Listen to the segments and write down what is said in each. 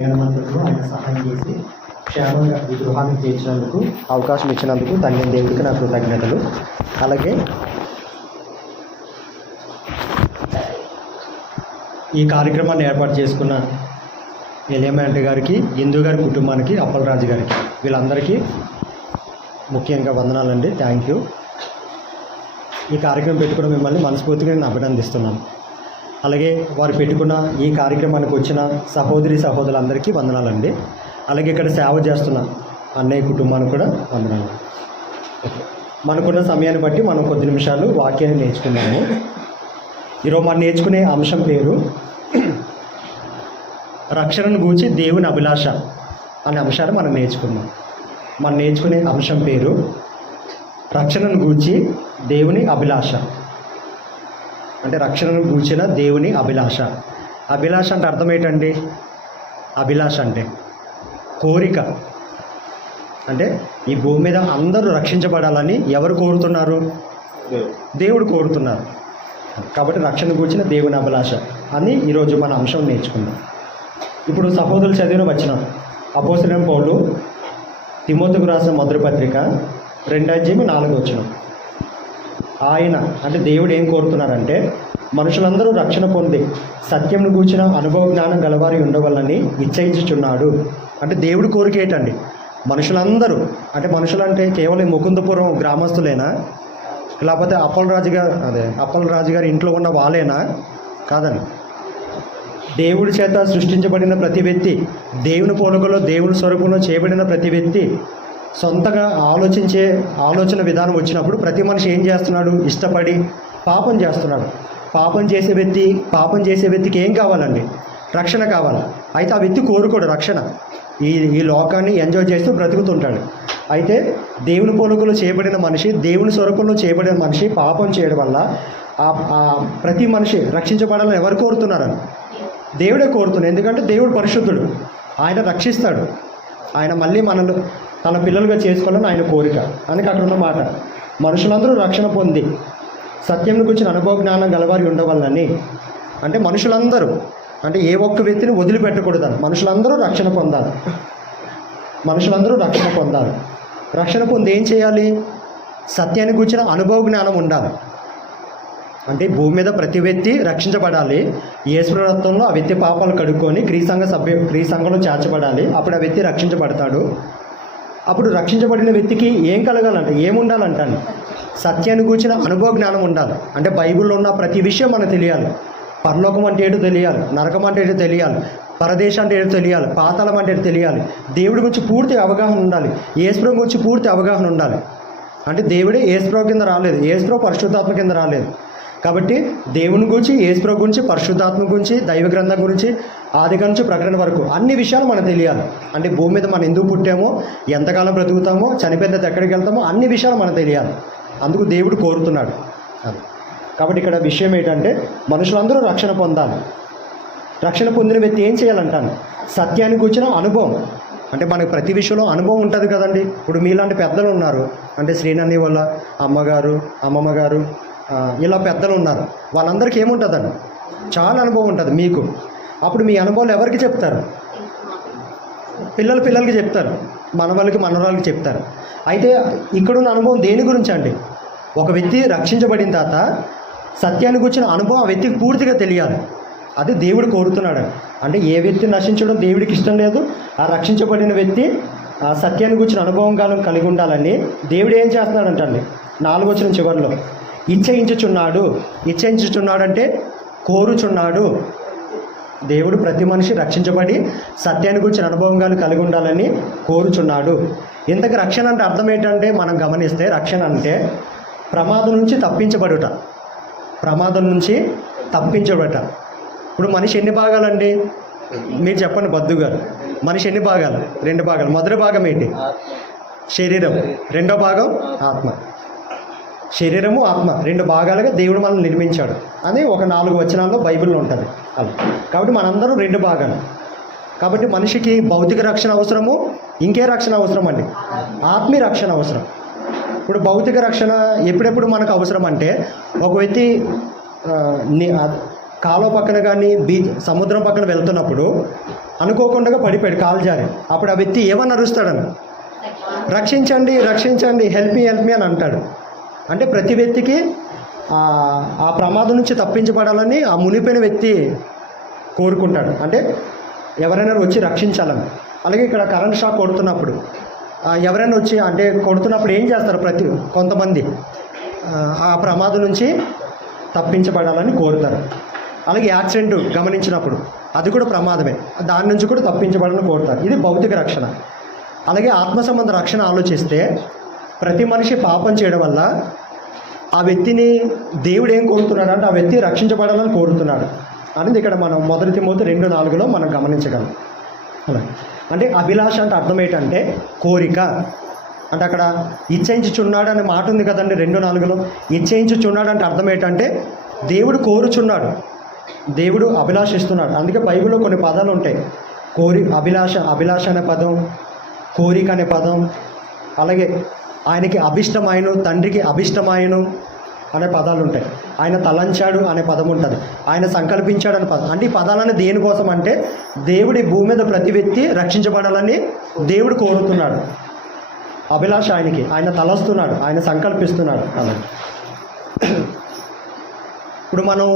మంత్రులు ఆయన సహాయం చేసి క్షేమంగా ఈ గృహానికి చేర్చినందుకు అవకాశం ఇచ్చినందుకు తండ్రి దేవుడికి నా కృతజ్ఞతలు. అలాగే ఈ కార్యక్రమాన్ని ఏర్పాటు చేసుకున్న ఎలియమ్మ గారికి, ఇందు గారి కుటుంబానికి, అప్పలరాజు గారికి, వీళ్ళందరికీ ముఖ్యంగా వందనాలండి. Thank you. ఈ కార్యక్రమం పెట్టుకున్న మిమ్మల్ని మనస్ఫూర్తిగా నేను అభినందిస్తున్నాను. అలాగే వారు పెట్టుకున్న ఈ కార్యక్రమానికి వచ్చిన సహోదరి సహోదరులందరికీ వందనాలండి. అలాగే ఇక్కడ సేవ చేస్తున్న అన్నయ్య కుటుంబానికి కూడా వందనాలు. మనకున్న సమయాన్ని బట్టి మనం కొద్ది నిమిషాలు వాక్యాన్ని నేర్చుకున్నాము. ఈరోజు మనం నేర్చుకునే అంశం పేరు రక్షణను గూర్చి దేవుని అభిలాష అనే అంశాన్ని మనం నేర్చుకున్నాం. మనం నేర్చుకునే అంశం పేరు రక్షణను గూర్చి దేవుని అభిలాష. అంటే రక్షణను గూర్చిన దేవుని అభిలాష. అభిలాష అంటే అర్థం ఏంటండి? అభిలాష అంటే కోరిక. అంటే ఈ భూమి మీద అందరూ రక్షించబడాలని ఎవరు కోరుతున్నారు? దేవుడు కోరుతున్నారు. కాబట్టి రక్షణ గూర్చిన దేవుని అభిలాష అని ఈరోజు మన అంశం నేర్చుకుందాం. ఇప్పుడు సహోదరులు చదివిన వచనం అపోస్తలుడైన పౌలు తిమోతికి రాసిన మొదటి పత్రిక 2:4 ఆయన అంటే దేవుడు ఏం కోరుతున్నారంటే మనుషులందరూ రక్షణ పొంది సత్యంను గూర్చిన అనుభవ జ్ఞానం గలవారి ఉండవల్లని ఇచ్చయించుచున్నాడు. అంటే దేవుడు కోరిక ఏంటండి? మనుషులందరూ అంటే మనుషులంటే కేవలం ముకుందపురం గ్రామస్తులేనా? లేకపోతే అప్పలరాజు గారి ఇంట్లో ఉన్న వాళ్ళేనా? కాదండి. దేవుడి చేత సృష్టించబడిన ప్రతి వ్యక్తి, దేవుని పోలికలో దేవుని స్వరూపంలో చేయబడిన ప్రతి వ్యక్తి సొంతగా ఆలోచన విధానం వచ్చినప్పుడు ప్రతి మనిషి ఏం చేస్తున్నాడు? ఇష్టపడి పాపం చేస్తున్నాడు. పాపం చేసే వ్యక్తికి ఏం కావాలండి? రక్షణ కావాలి. అయితే ఆ వ్యక్తి కోరుకోడు రక్షణ. ఈ లోకాన్ని ఎంజాయ్ చేస్తూ బ్రతుకుతుంటాడు. అయితే దేవుని పోలికలో చేయబడిన మనిషి, దేవుని స్వరూపంలో చేయబడిన మనిషి పాపం చేయడం వల్ల ప్రతి మనిషి రక్షించబడాలని ఎవరు కోరుతున్నారని? దేవుడే కోరుతున్నాడు. ఎందుకంటే దేవుడు పరిశుద్ధుడు, ఆయన రక్షిస్తాడు. ఆయన మళ్ళీ మనల్ని తన పిల్లలుగా చేసుకోవాలని ఆయన కోరిక. అందుకే అక్కడ ఉన్న మాట మనుషులందరూ రక్షణ పొంది సత్యం గురించి అనుభవ జ్ఞానం గలవారి ఉండవాలని. అంటే మనుషులందరూ అంటే ఏ ఒక్క వ్యక్తిని వదిలిపెట్టకూడదని. మనుషులందరూ రక్షణ పొందాలి. రక్షణ పొంది ఏం చేయాలి? సత్యాన్ని గురించిన అనుభవ జ్ఞానం ఉండాలి. అంటే భూమి మీద ప్రతి వ్యక్తి రక్షించబడాలి. యేసు రక్తంలో ఆ వ్యక్తి పాపాలు కడుక్కొని క్రీసంఘంలో చేర్చబడాలి. అప్పుడు ఆ వ్యక్తి రక్షించబడతాడు. అప్పుడు రక్షించబడిన వ్యక్తికి ఏం కలగాలంటే ఏముండాలంటాను? సత్యాన్ని గూర్చిన అనుభవ జ్ఞానం ఉండాలి. అంటే బైబిల్లో ఉన్న ప్రతి విషయం మనకు తెలియాలి. పరలోకం అంటే ఏంటో తెలియాలి, నరకం అంటే ఏంటో తెలియాలి, పరదేశం అంటే ఏంటో తెలియాలి, పాతాళం అంటే ఏంటో తెలియాలి. దేవుడి గురించి పూర్తి అవగాహన ఉండాలి. యేసుప్రభు గురించి పూర్తి అవగాహన ఉండాలి. అంటే దేవుడే యేసుప్రభు కింద రాలేదు, యేసుప్రభు పరిశుద్ధాత్మ కింద రాలేదు. కాబట్టి దేవుని గురించి, యేసుప్రభు గురించి, పరిశుద్ధాత్మ గురించి, దైవ గ్రంథం గురించి, ఆదిగా నుంచి ప్రకటన వరకు అన్ని విషయాలు మనకు తెలియాలి. అంటే భూమి మీద మనం ఎందుకు పుట్టామో, ఎంతకాలం బ్రతుకుతామో, చనిపోయిన తర్వాత ఎక్కడికి వెళ్తామో అన్ని విషయాలు మనకు తెలియాలి. అందుకు దేవుడు కోరుతున్నాడు అది. కాబట్టి ఇక్కడ విషయం ఏంటంటే మనుషులందరూ రక్షణ పొందాలి. రక్షణ పొందిన వ్యక్తి ఏం చేయాలంటాను? సత్యాన్ని కూర్చిన అనుభవం. అంటే మనకు ప్రతి విషయంలో అనుభవం ఉంటుంది కదండి. ఇప్పుడు మీలాంటి పెద్దలు ఉన్నారు. అంటే శ్రీనన్ని వాళ్ళ అమ్మగారు, అమ్మమ్మ గారు, ఇలా పెద్దలు ఉన్నారు. వాళ్ళందరికీ ఏముంటుందండి? చాలా అనుభవం ఉంటుంది మీకు. అప్పుడు మీ అనుభవాలు ఎవరికి చెప్తారు? పిల్లలకి చెప్తారు, మనవరాలకి చెప్తారు. అయితే ఇక్కడున్న అనుభవం దేని గురించి అండి? ఒక వ్యక్తి రక్షించబడిన తర్వాత సత్యాన్ని గురించిన అనుభవం ఆ వ్యక్తికి పూర్తిగా తెలియాలి. అది దేవుడు కోరుతున్నాడు. అంటే ఏ వ్యక్తి నశించడం దేవుడికి ఇష్టం లేదు. ఆ రక్షించబడిన వ్యక్తి ఆ సత్యాన్ని గురించిన అనుభవం కలిగి ఉండాలని దేవుడు ఏం చేస్తున్నాడంటండి? 4వ వచనం చివరిలో ఇచ్చయించుచున్నాడు అంటే కోరుచున్నాడు. దేవుడు ప్రతి మనిషి రక్షించబడి సత్యాన్ని గురించిన అనుభవం కలిగి ఉండాలని కోరుచున్నాడు. ఇంతకు రక్షణ అంటే అర్థం ఏంటంటే మనం గమనిస్తే రక్షణ అంటే ప్రమాదం నుంచి తప్పించబడట. ఇప్పుడు మనిషి ఎన్ని భాగాలండి? మీరు చెప్పండి బద్దు గారు. మనిషి ఎన్ని భాగాలు? 2 భాగాలు. మొదటి భాగం ఏంటి? శరీరం. రెండో భాగం ఆత్మ. శరీరము, ఆత్మ 2 భాగాలుగా దేవుడు మనల్ని నిర్మించాడు అని ఒక 4 వచనాల్లో బైబిల్లో ఉంటుంది అలా. కాబట్టి మనందరం 2 భాగాలు. కాబట్టి మనిషికి భౌతిక రక్షణ అవసరము, ఇంకే రక్షణ అవసరం అండి? ఆత్మీయ రక్షణ అవసరం. ఇప్పుడు భౌతిక రక్షణ ఎప్పుడెప్పుడు మనకు అవసరం అంటే ఒక వ్యక్తి కాలువ పక్కన కానీ సముద్రం పక్కన వెళ్తున్నప్పుడు అనుకోకుండా పడిపోయాడు, కాలు జారి. అప్పుడు ఆ వ్యక్తి ఏమని అరుస్తాడని, రక్షించండి రక్షించండి, హెల్ప్ మీ అని అంటాడు. అంటే ప్రతి వ్యక్తికి ఆ ప్రమాదం నుంచి తప్పించబడాలని ఆ మునిపోయిన వ్యక్తి కోరుకుంటాడు, అంటే ఎవరైనా వచ్చి రక్షించాలని. అలాగే ఇక్కడ కరెంట్ షాక్ కొడుతున్నప్పుడు ఎవరైనా వచ్చి అంటే కొడుతున్నప్పుడు ఏం చేస్తారు, కొంతమంది ఆ ప్రమాదం నుంచి తప్పించబడాలని కోరుతారు. అలాగే యాక్సిడెంట్ గమనించినప్పుడు అది కూడా ప్రమాదమే, దాని నుంచి కూడా తప్పించబడాలని కోరుతారు. ఇది భౌతిక రక్షణ. అలాగే ఆత్మ సంబంధ రక్షణ ఆలోచిస్తే ప్రతి మనిషి పాపం చేయడం వల్ల ఆ వ్యక్తిని దేవుడు ఏం కోరుతున్నాడు అంటే ఆ వ్యక్తి రక్షించబడాలని కోరుతున్నాడు అనేది ఇక్కడ మనం 1 తిమోతి 2:4 మనం గమనించగలం. అలా అంటే అభిలాష అంటే అర్థం ఏంటంటే కోరిక. అంటే అక్కడ ఇచ్చయించుచున్నాడు అనే మాట ఉంది కదండి 2:4. ఇచ్చయించుచున్నాడు అంటే అర్థం ఏంటంటే దేవుడు కోరుచున్నాడు, దేవుడు అభిలాషిస్తున్నాడు. అందుకే బైబిల్లో కొన్ని పదాలు ఉంటాయి, అభిలాష అనే పదం, కోరిక అనే పదం, అలాగే ఆయనకి అభిష్టమాయను, తండ్రికి అభిష్టమాయను అనే పదాలు ఉంటాయి. ఆయన తలంచాడు అనే పదం ఉంటుంది, ఆయన సంకల్పించాడు అనే పదం. అంటే ఈ పదాలని దేనికోసం అంటే దేవుడి భూమి మీద ప్రతి వ్యక్తి రక్షించబడాలని దేవుడు కోరుతున్నాడు. అభిలాష ఆయనకి, ఆయన తలస్తున్నాడు, ఆయన సంకల్పిస్తున్నాడు. అలా ఇప్పుడు మనం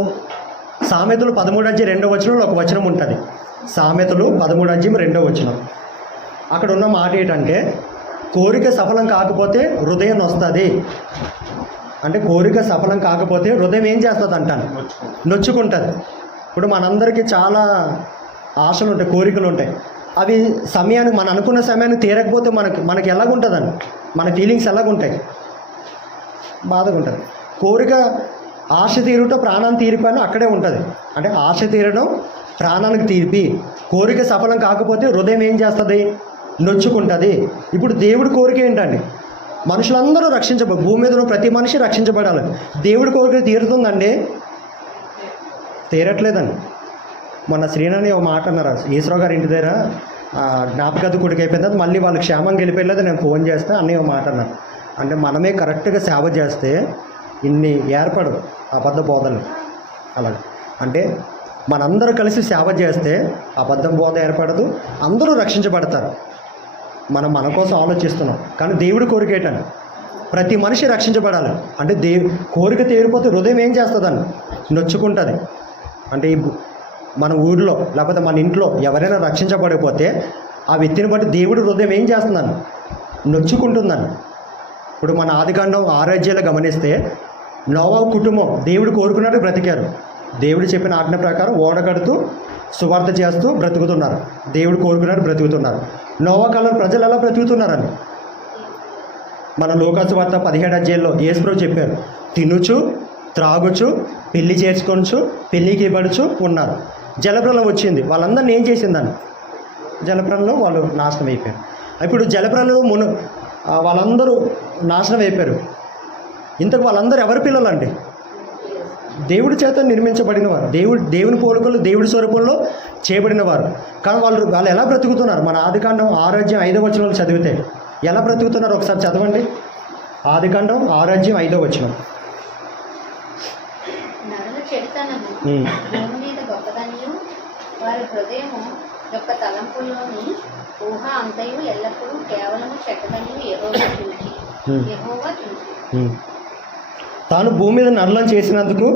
సామెతలు 13:2 ఒక వచనం ఉంటుంది. సామెతలు 13:2 అక్కడ ఉన్న మాట ఏంటంటే కోరిక సఫలం కాకపోతే హృదయం వస్తుంది. అంటే కోరిక సఫలం కాకపోతే హృదయం ఏం చేస్తుంది అంటాను, నొచ్చుకుంటుంది. ఇప్పుడు మనందరికీ చాలా ఆశలు ఉంటాయి, కోరికలు ఉంటాయి. అవి సమయానికి మనం అనుకున్న సమయానికి తీరకపోతే మనకి ఎలాగుంటుందని, మన ఫీలింగ్స్ ఎలాగుంటాయి, బాధగా ఉంటుంది. కోరిక ఆశ తీరుట ప్రాణాన్ని తీరిపోయినా అక్కడే ఉంటుంది. అంటే ఆశ తీరడం ప్రాణానికి తీర్పి, కోరిక సఫలం కాకపోతే హృదయం ఏం చేస్తుంది, నొచ్చుకుంటుంది. ఇప్పుడు దేవుడి కోరిక ఏంటండి, మనుషులందరూ భూమి మీద ఉన్న ప్రతి మనిషి రక్షించబడాలి. దేవుడి కోరిక తీరుతుందండి, తీరట్లేదండి. మొన్న శ్రీనాని ఒక మాట అన్నారు, ఈశ్వరావు గారి ఇంటి దగ్గర జ్ఞాపకత కొడుకు అయిపోయిన తర్వాత మళ్ళీ వాళ్ళు క్షేమంగా వెళ్ళిపోయలేదు, నేను ఫోన్ చేస్తే అన్నీ ఒక మాట అన్నారు. అంటే మనమే కరెక్ట్గా సేవ చేస్తే ఇన్ని ఏర్పడవు అబద్ధ బోధలు. అలాగే అంటే మనందరూ కలిసి సేవ చేస్తే అబద్ధం బోధ ఏర్పడదు, అందరూ రక్షించబడతారు. మనం మన కోసం ఆలోచిస్తున్నాం, కానీ దేవుడి కోరిక ఏంటండి ప్రతి మనిషి రక్షించబడాలి. అంటే కోరిక తీరిపోతే హృదయం ఏం చేస్తుందని, నొచ్చుకుంటుంది. అంటే మన ఊరిలో లేకపోతే మన ఇంట్లో ఎవరైనా రక్షించబడిపోతే ఆ వ్యక్తిని బట్టి దేవుడి హృదయం ఏం చేస్తుందని, నొచ్చుకుంటుందని. ఇప్పుడు మన ఆదికాండం 6 గమనిస్తే నోవా కుటుంబం దేవుడు కోరుకున్నట్టు బ్రతికారు. దేవుడు చెప్పిన ఆజ్ఞ ప్రకారం ఓడగడుతూ సువార్త చేస్తూ బ్రతుకుతున్నారు, దేవుడు కోరుకున్నట్టు బ్రతుకుతున్నారు. నోవా కాలం ప్రజలు ఎలా బ్రతుకుతున్నారని మన లోకాసు వార్త 17 యేసుప్రభు చెప్పారు, తినుచు త్రాగుచు పెళ్లి చేసుకొనుచు పెళ్ళికి ఇవ్వడుచు ఉన్నారు. జలప్రలయం వచ్చింది, వాళ్ళందరినీ ఏం చేసిందని, జలప్రలయంలో వాళ్ళు నాశనం అయిపోయారు. ఇప్పుడు జలప్రలయం వాళ్ళందరూ నాశనం అయిపోయారు. ఇంతకు వాళ్ళందరూ ఎవరి పిల్లలండి, దేవుడి చేత నిర్మించబడిన వారు, దేవుని పోలికలు దేవుడి స్వరూపంలో చేయబడిన వారు. కానీ వాళ్ళు ఎలా బ్రతుకుతున్నారు, మన ఆదికాండం 6:5 చదివితే ఎలా బ్రతుకుతున్నారు ఒకసారి చదవండి. ఆదికాండం 6:5. వారి హృదయము యొక్క తలంపుల్లోని ఊహ అంతయు ఎల్లప్పుడూ కేవలము చెడ్డదనియు యెహోవా చూచి తాను భూమి మీద నరులను చేసినందుకు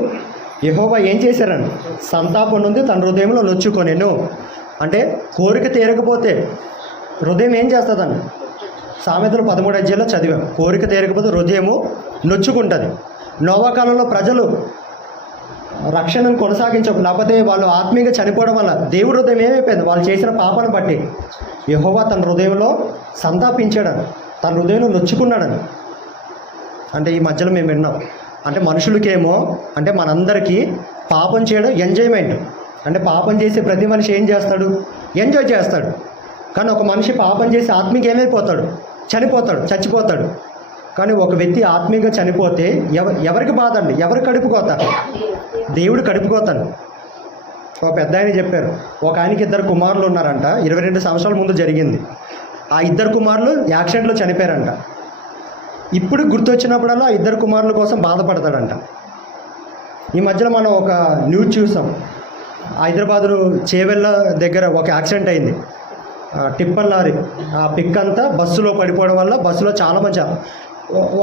యెహోవా ఏం చేశారని సంతాపం నుండి తన హృదయంలో నొచ్చుకొనెను. అంటే కోరిక తీరకపోతే హృదయం ఏం చేస్తుందని సామెతలు 13 చదివాం. కోరిక తీరకపోతే హృదయము నొచ్చుకుంటుంది. నోవా కాలంలో ప్రజలు రక్షణను లేకపోతే వాళ్ళు ఆత్మీయంగా చనిపోవడం వల్ల దేవుడి హృదయం ఏమైపోయింది, వాళ్ళు చేసిన పాపాన్ని బట్టి యెహోవా తన హృదయంలో సంతాపించాడని, తన హృదయంలో నొచ్చుకున్నాడని. అంటే ఈ మధ్యలో మేము విన్నాం, అంటే మనుషులకేమో అంటే మనందరికీ పాపం చేయడం ఎంజాయ్మెంట్. అంటే పాపం చేసే ప్రతి మనిషి ఏం చేస్తాడు, ఎంజాయ్ చేస్తాడు. కానీ ఒక మనిషి పాపం చేసి ఆత్మీయంగా ఏమైపోతాడు, చచ్చిపోతాడు. కానీ ఒక వ్యక్తి ఆత్మీయంగా చనిపోతే ఎవరికి బాధ అండి, ఎవరు కడుపుకోత, దేవుడు కడుపుకోతాను. ఒక పెద్ద ఆయన చెప్పారు, ఒక ఆయనకి 2 కుమారులు ఉన్నారంట, 22 సంవత్సరాల ముందు జరిగింది. ఆ 2 కుమారులు యాక్సిడెంట్లో చనిపోయారంట. ఇప్పుడు గుర్తొచ్చినప్పుడల్లా 2 కుమారుల కోసం బాధపడతాడంట. ఈ మధ్యలో మనం ఒక న్యూస్ చూసాం, హైదరాబాదు చేవెళ్ళ దగ్గర ఒక యాక్సిడెంట్ అయింది. టిప్పర్ లారీ ఆ పిక్ అంతా బస్సులో పడిపోవడం వల్ల బస్సులో చాలా మంది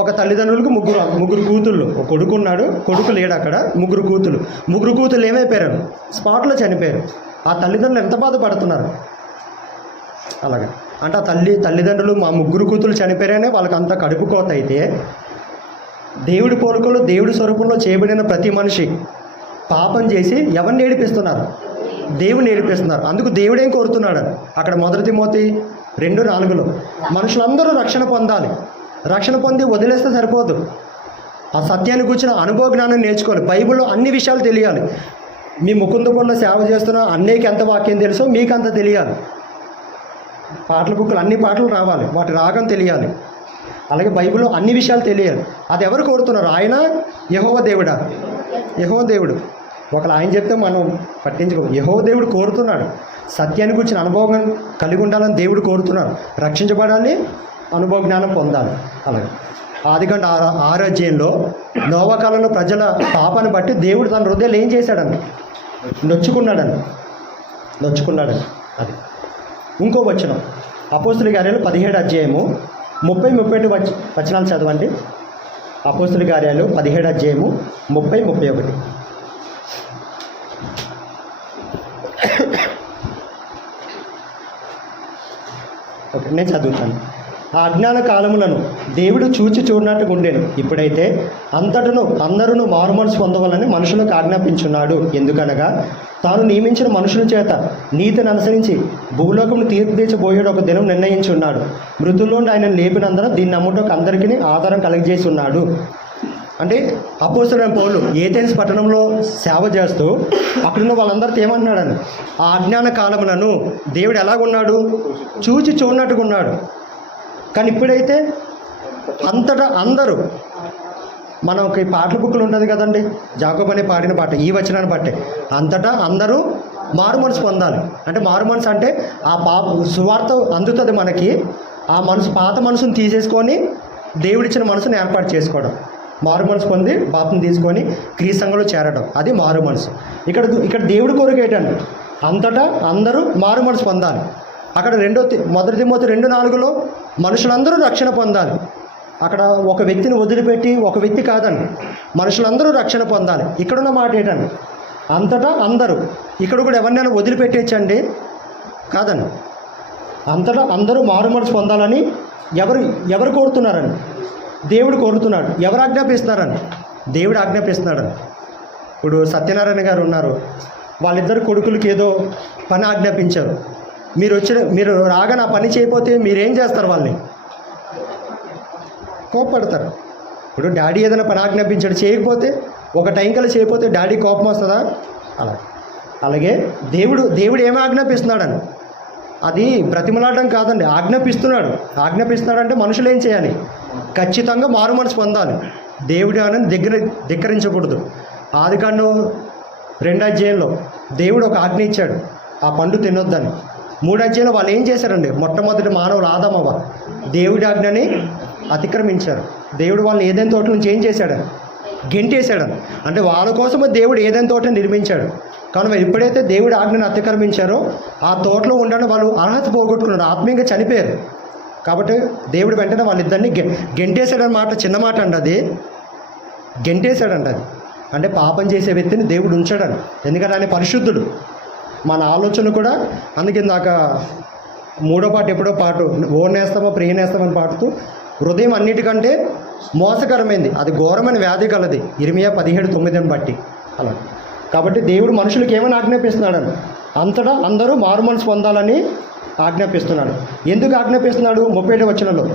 ఒక తల్లిదండ్రులకు ముగ్గురు కూతుళ్ళు, ఒక కొడుకు ఉన్నాడు, కొడుకు లేడు అక్కడ, ముగ్గురు కూతుళ్ళు ఏమైపోయారు, స్పాట్లో చనిపోయారు. ఆ తల్లిదండ్రులు ఎంత బాధపడుతున్నారు. అలాగే అంటే ఆ తల్లిదండ్రులు మా ముగ్గురు కూతుళ్ళు చనిపోయారనే వాళ్ళకి అంత కడుపు కోత అయితే, దేవుడి పోలికలో దేవుడి స్వరూపంలో చేయబడిన ప్రతి మనిషి పాపం చేసి ఎవరిని ఏడిపిస్తున్నారు, దేవుని ఏడిపిస్తున్నారు. అందుకు దేవుడేం కోరుతున్నాడు అక్కడ 1 తిమోతి 2:4 మనుషులందరూ రక్షణ పొందాలి. రక్షణ పొంది వదిలేస్తే సరిపోదు, ఆ సత్యాన్ని కూర్చున్న అనుభవ జ్ఞానం నేర్చుకోవాలి. బైబిల్లో అన్ని విషయాలు తెలియాలి. మీ ముకుందపురంలో సేవ చేస్తున్న అన్నయ్యకి ఎంత వాక్యం తెలుసో మీకు అంత తెలియాలి. పాటల బుక్కులు అన్ని పాటలు రావాలి, వాటి రాగం తెలియాలి. అలాగే బైబిల్లో అన్ని విషయాలు తెలియాలి. అది ఎవరు కోరుతున్నారు? ఆయన యెహోవా దేవుడా? యెహోవా దేవుడు. ఒకళ్ళు ఆయన చెప్తే మనం పట్టించుకో. యెహోవా దేవుడు కోరుతున్నాడు, సత్యాన్ని గురించిన అనుభవం కలిగి ఉండాలని దేవుడు కోరుతున్నాడు. రక్షించబడాలి, అనుభవ జ్ఞానం పొందాలి. అలాగే ఆదికాండం 6వ అధ్యాయంలో నోవా కాలంలో ప్రజల పాపాన్ని బట్టి దేవుడు తన హృదయాలు ఏం చేశాడని నొచ్చుకున్నాడని. అది ఇంకో వచనం అపోస్తుల కార్యాలు 17వ అధ్యాయము 30-31 వచనాలు చదవండి. అపోస్తుల కార్యాలు 17వ అధ్యాయము 30-31. ఓకే, నేను చదువుతాను. ఆ అజ్ఞాన కాలములను దేవుడు చూడనట్టుగా ఉండేను. ఇప్పుడైతే అందరూ మారుమనసు పొందవాలని మనుషులకు ఆజ్ఞాపించున్నాడు. ఎందుకనగా తాను నియమించిన మనుషుల చేత నీతిని అనుసరించి భూలోకమును తీర్పు తీర్చబోయేడు ఒక దినం నిర్ణయించి ఉన్నాడు. మృతుల్లోండి ఆయన లేపినందున దీన్ని నమ్ముటకు అందరికీ ఆధారం కలగజేసి ఉన్నాడు. అంటే అపోస్తలుడైన పౌలు ఏథెన్స్ పట్టణంలో సేవ చేస్తూ అక్కడున్న వాళ్ళందరితో ఏమంటున్నాడని, ఆ అజ్ఞాన కాలములను దేవుడు ఎలాగున్నాడు, చూడనట్టుగా ఉన్నాడు. కానీ ఇప్పుడైతే అంతటా అందరూ, మనకి పాటల బుక్కులు ఉంటుంది కదండి, జాకోబు అనే పాడిన పాట ఈ వచనాన్ని బట్టే అంతటా అందరూ మారు మనసు పొందాలి. అంటే మారు మనసు అంటే ఆ సువార్త అందుతుంది మనకి. ఆ మనసు, పాత మనసును తీసేసుకొని దేవుడిచ్చిన మనసును ఏర్పాటు చేసుకోవడం, మారు మనసు పొంది బాప్తిని తీసుకొని క్రీస్తు సంఘంలో చేరడం, అది మారు మనసు. ఇక్కడ దేవుడి కోరిక ఏంటండి, అంతటా అందరూ మారు మనసు పొందాలి. అక్కడ 1 తిమోతి 2:4 మనుషులందరూ రక్షణ పొందాలి. అక్కడ ఒక వ్యక్తిని వదిలిపెట్టి, ఒక వ్యక్తి కాదండి, మనుషులందరూ రక్షణ పొందాలి. ఇక్కడున్న మాట ఏంటండి, అంతటా అందరూ. ఇక్కడ కూడా ఎవరినైనా వదిలిపెట్టేచ్చండి? కాదండి. అంతటా అందరూ మారు మనసు పొందాలని ఎవరు కోరుతున్నారని? దేవుడు కోరుతున్నాడు. ఎవరు ఆజ్ఞాపిస్తున్నారని? దేవుడు ఆజ్ఞాపిస్తున్నాడని. ఇప్పుడు సత్యనారాయణ గారు ఉన్నారు, వాళ్ళిద్దరు కొడుకులకి ఏదో పని ఆజ్ఞాపించారు. మీరు రాగా నా పని చేయకపోతే మీరేం చేస్తారు? వాళ్ళని కోపపడతారు. ఇప్పుడు డాడీ ఏదైనా పని ఆజ్ఞాపించాడు, చేయకపోతే, ఒక టైం కల్లా చేయకపోతే డాడీ కోపం వస్తుందా? అలాగే దేవుడు ఏమి ఆజ్ఞాపిస్తున్నాడని, అది బ్రతిమలాడడం కాదండి, ఆజ్ఞాపిస్తున్నాడు. ఆజ్ఞాపిస్తున్నాడంటే మనుషులు ఏం చేయాలి? ఖచ్చితంగా మారు మనసు పొందాలి. దేవుడు అని ధిక్కరించకూడదు. ఆదికాండం 2వ అధ్యాయంలో దేవుడు ఒక ఆజ్ఞ ఇచ్చాడు, ఆ పండు తినొద్దని. 3వ అధ్యాయంలో వాళ్ళు ఏం చేశారండి? మొట్టమొదటి మానవులు ఆదామవ్వ దేవుడి ఆజ్ఞని అతిక్రమించారు. దేవుడు వాళ్ళని ఏదైనా తోట నుంచి ఏం చేశాడని? గెంటేశాడని. అంటే వాళ్ళ కోసమే దేవుడు ఏదైనా తోట నిర్మించాడు. కానీ ఎప్పుడైతే దేవుడి ఆజ్ఞను అతిక్రమించారో ఆ తోటలో ఉండడం వాళ్ళు అర్హత పోగొట్టుకున్నారు, ఆత్మీయంగా చనిపోయారు. కాబట్టి దేవుడు వెంటనే వాళ్ళిద్దరిని గెంటేశాడని మాట చిన్న మాట అండి, అది గెంటేశాడండి. అది అంటే పాపం చేసే వ్యక్తిని దేవుడు ఉంచాడని. ఎందుకంటే ఆయన పరిశుద్ధుడు. మన ఆలోచన కూడా, అందుకే ఇందాక 3వ పాట ఎప్పుడో పాటు ఓనేస్తామో ప్రియనేస్తామని పాడుతూ, హృదయం అన్నిటికంటే మోసకరమైంది, అది ఘోరమైన వ్యాధి కలది, ఇర్మియా 17:9 బట్టి. అలా కాబట్టి దేవుడు మనుషులకు ఏమని ఆజ్ఞాపిస్తున్నాడని, అంతటా అందరూ మారు మనసు పొందాలని ఆజ్ఞాపిస్తున్నాడు. ఎందుకు ఆజ్ఞాపిస్తున్నాడు? 37వ వచనంలో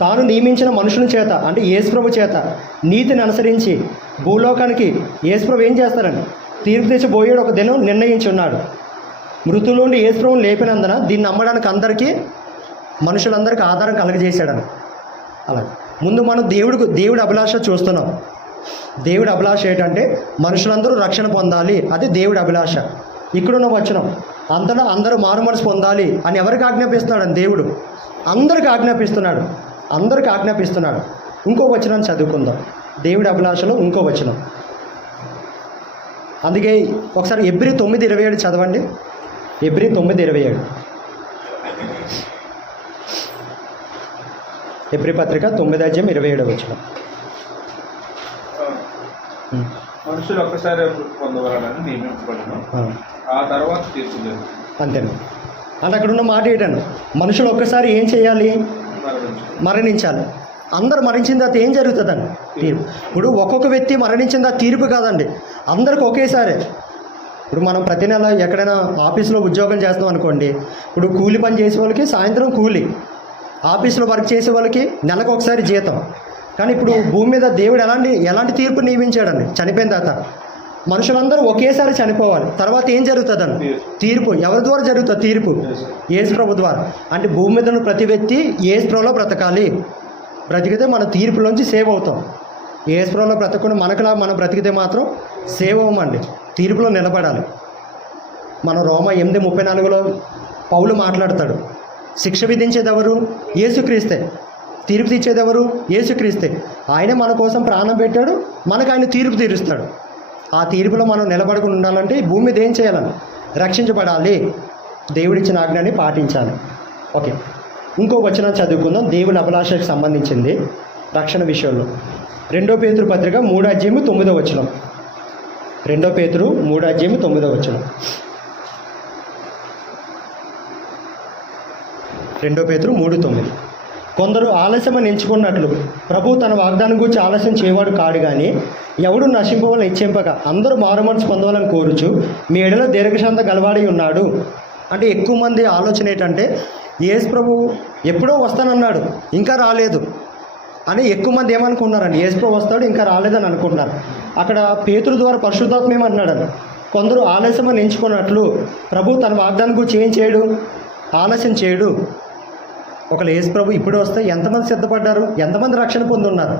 తాను నియమించిన మనుషుల చేత, అంటే యేసుప్రభు చేత నీతిని అనుసరించి భూలోకానికి యేసుప్రభు ఏం చేస్తారని తీర్పు తీర్చబోయేడు ఒక దినం నిర్ణయించి ఉన్నాడు. మృతుల్లోండి యేసుప్రభుని లేపినందున దీన్ని నమ్మడానికి మనుషులందరికీ ఆధారం కలగజేశాడని. అలా ముందు మనం దేవుడి అభిలాష చూస్తున్నాం. దేవుడి అభిలాష ఏంటంటే మనుషులందరూ రక్షణ పొందాలి, అది దేవుడి అభిలాష. ఇక్కడున్న వచనం అంతటా అందరూ మారు మనసు పొందాలి అని ఎవరికి ఆజ్ఞాపిస్తున్నాడని? దేవుడు అందరికి ఆజ్ఞాపిస్తున్నాడు. ఇంకో వచనం చదువుకుందాం. దేవుడి అభిలాషలో ఇంకో వచనం అందుకే ఒకసారి ఎబ్రి 9:27 చదవండి. ఎబ్రి 9:27. ఎబ్రి పత్రిక 9:27. మనుషులు ఒక్కసారి పొందవలనని నియమించబడిన ఆ తర్వాత తీర్పు జరుగుతుంది. అంతేనా? అంటే అక్కడ ఉన్న మాట ఏంటండి, మనుషులు ఒక్కసారి ఏం చేయాలి? మరణించాలి. అందరు మరణించిన తర్వాత ఏం జరుగుతుందండి? తీర్పు. ఇప్పుడు ఒక్కొక్క వ్యక్తి మరణించిన తర్వాత తీర్పు కాదండి, అందరికి ఒకేసారి. ఇప్పుడు మనం ప్రతి నెల ఎక్కడైనా ఆఫీస్లో ఉద్యోగం చేస్తాం అనుకోండి, ఇప్పుడు కూలి పని చేసే వాళ్ళకి సాయంత్రం కూలి, ఆఫీస్లో వర్క్ చేసే వాళ్ళకి నెలకు ఒకసారి జీతం. కానీ ఇప్పుడు భూమి మీద దేవుడు ఎలాంటి తీర్పు నియమించాడండి? చనిపోయిన తర్వాత మనుషులందరూ ఒకేసారి చనిపోవాలి. తర్వాత ఏం జరుగుతుందండి? తీర్పు. ఎవరి ద్వారా జరుగుతుంది తీర్పు? యేసు ప్రభు ద్వారా. అంటే భూమి మీద ఉన్న ప్రతి వ్యక్తి యేసు ప్రభులో బ్రతకాలి. బ్రతికితే మన తీర్పులోంచి సేవ్ అవుతాం. యేసు ప్రభులో బ్రతకుండా మనకులా మనం బ్రతికితే మాత్రం సేవ్ అవ్వమండి, తీర్పులో నిలబడాలి. మన రోమా 8:34 పౌలు మాట్లాడతాడు, శిక్ష విధించేది ఎవరు? యేసుక్రీస్తే. తీర్పు తీర్చేది ఎవరు? యేసుక్రీస్తే. ఆయనే మన కోసం ప్రాణం పెట్టాడు, మనకు ఆయన తీర్పు తీరుస్తాడు. ఆ తీర్పులో మనం నిలబడకుండా ఉండాలంటే ఈ భూమి మీద ఏం చేయాలని? రక్షించబడాలి, దేవుడిచ్చిన ఆజ్ఞని పాటించాలి. ఓకే, ఇంకో వచనం చదువుకుందాం, దేవుని అభిలాషకు సంబంధించింది రక్షణ విషయంలో. 2 పేతురు పత్రిక 3:9. 2 పేతురు 3:9. 2 పేతురు 3:9. కొందరు ఆలస్యమని ఎంచుకున్నట్లు ప్రభు తన వాగ్దానం గురించి ఆలస్యం చేయవాడు కాడు, కానీ ఎవడు నశింపవలని ఇచ్చింపక అందరూ మారుమనసు పొందవాలని కోరుచు మీ ఎడలో దీర్ఘశాంత గలవాడి ఉన్నాడు. అంటే ఎక్కువ మంది ఆలోచన ఏంటంటే యేసు ప్రభు ఎప్పుడో వస్తానన్నాడు ఇంకా రాలేదు అని ఎక్కువ మంది ఏమనుకున్నారండి? యేసు ప్రభు వస్తాడు ఇంకా రాలేదని అనుకుంటున్నారు. అక్కడ పేతురు ద్వారా పరిశుద్ధాత్మ ఏమన్నాడు? కొందరు ఆలస్యమని ఎంచుకున్నట్లు ప్రభు తన వాగ్దానం గురించి ఏం చేయడు? ఆలస్యం చేయడు. ఒకవేళ యేసు ప్రభు ఇప్పుడు వస్తే ఎంతమంది సిద్ధపడ్డారు? ఎంతమంది రక్షణ పొందున్నారు?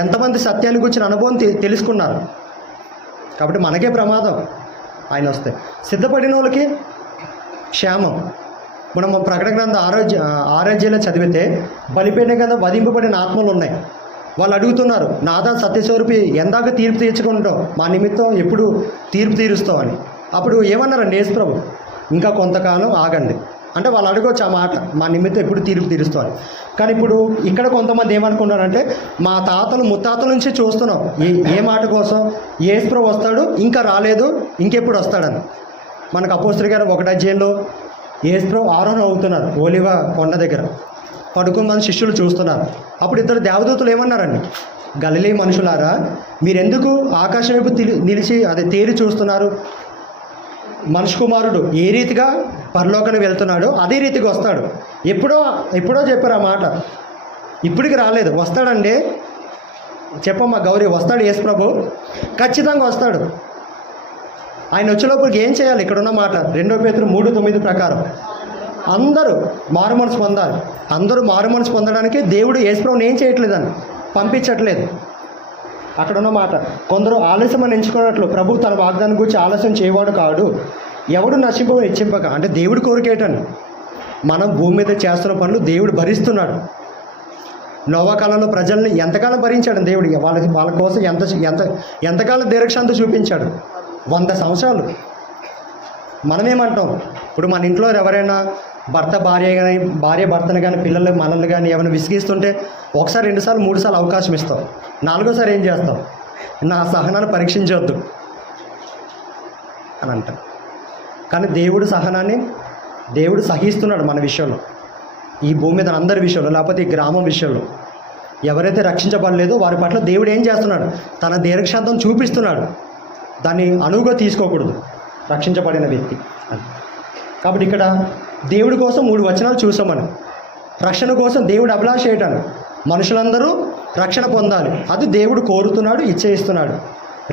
ఎంతమంది సత్యాన్ని గురించిన అనుభవం తెలుసుకున్నారు? కాబట్టి మనకే ప్రమాదం ఆయన వస్తే. సిద్ధపడిన వాళ్ళకి క్షేమం. మనం ప్రకటన గ్రంథం 6 చదివితే బలిపీఠం కింద వధింపబడిన ఆత్మలు ఉన్నాయి. వాళ్ళు అడుగుతున్నారు, నాదా సత్యస్వరూపి ఎందాక తీర్పు తీర్చుకుంటాం, మా నిమిత్తం ఎప్పుడు తీర్పు తీరుస్తాం అని. అప్పుడు ఏమన్నారండి యేసు ప్రభు? ఇంకా కొంతకాలం ఆగండి. అంటే వాళ్ళు అడగవచ్చు ఆ మాట, మా నిమిత్తం ఎప్పుడు తీర్పు తీరుస్తామని. కానీ ఇప్పుడు ఇక్కడ కొంతమంది ఏమనుకున్నారంటే మా తాతలు ముత్తాతల నుంచి చూస్తున్నాం ఏ మాట కోసం? యేసు ప్రభు వస్తాడు ఇంకా రాలేదు, ఇంకెప్పుడు వస్తాడని. మనకు అపోస్తలుల గారు 1 యేసు ప్రభు ఆరోహణ అవుతున్నారు ఓలివ కొండ దగ్గర, పడుకున్న మంది శిష్యులు చూస్తున్నారు. అప్పుడు ఇద్దరు దేవదూతలు ఏమన్నారండి? గలిలీ మనుషులారా, మీరెందుకు ఆకాశం వైపు నిలిచి తేరి చూస్తున్నారు? మనుషు కుమారుడు ఏ రీతిగా పరలోకానికి వెళ్తున్నాడో అదే రీతిగా వస్తాడు. ఎప్పుడో చెప్పారు ఆ మాట, ఇప్పటికి రాలేదు. వస్తాడండి, చెప్పమ్మా గౌరీ, వస్తాడు యేసు ప్రభు, ఖచ్చితంగా వస్తాడు. ఆయన వచ్చేలోపలికి ఏం చేయాలి? ఇక్కడ ఉన్న మాట 2 పేతురు 3:9 ప్రకారం అందరూ మారుమనసు పొందాలి. అందరూ మారుమనసు పొందడానికి దేవుడు యేసు ప్రభువుని ఏం చేయట్లేదని పంపించట్లేదు. అక్కడ ఉన్న మాట, కొందరు ఆలస్యమని ఎంచుకున్నట్లు ప్రభు తన వాగ్దానం గురించి ఆలస్యం చేయవాడు కాడు, ఎవడు నశింపని ఇచ్చింపక. అంటే దేవుడు కోరికేటని మనం భూమి మీద చేస్తున్న పనులు దేవుడు భరిస్తున్నాడు. నోవా కాలంలో ప్రజల్ని ఎంతకాలం భరించాడు దేవుడు? వాళ్ళ కోసం ఎంతకాలం దీర్ఘశాంతి చూపించాడు? 100 సంవత్సరాలు. మనమేమంటాం? ఇప్పుడు మన ఇంట్లో ఎవరైనా భార్య భర్తను కానీ పిల్లలు మనల్ని కానీ ఏమైనా విసిగిస్తుంటే 1 సారి 2 సార్లు 3 సార్లు అవకాశం ఇస్తాం, 4వ సారి ఏం చేస్తాం? నా సహనాన్ని పరీక్షించవద్దు అని అంటాం. కానీ దేవుడు సహనాన్ని దేవుడు సహిస్తున్నాడు మన విషయంలో, ఈ భూమి మీద అందరి విషయంలో, లేకపోతే ఈ గ్రామం విషయంలో. ఎవరైతే రక్షించబడలేదో వారి పట్ల దేవుడు ఏం చేస్తున్నాడు? తన దీర్ఘశాంతం చూపిస్తున్నాడు. దాన్ని అనువుగా తీసుకోకూడదు రక్షించబడిన వ్యక్తి అని. కాబట్టి ఇక్కడ దేవుడి కోసం 3 వచనాలు చూసామని. రక్షణ కోసం దేవుడు అభిలాష చేయటాను, మనుషులందరూ రక్షణ పొందాలి, అది దేవుడు కోరుతున్నాడు, ఇచ్చేయిస్తున్నాడు.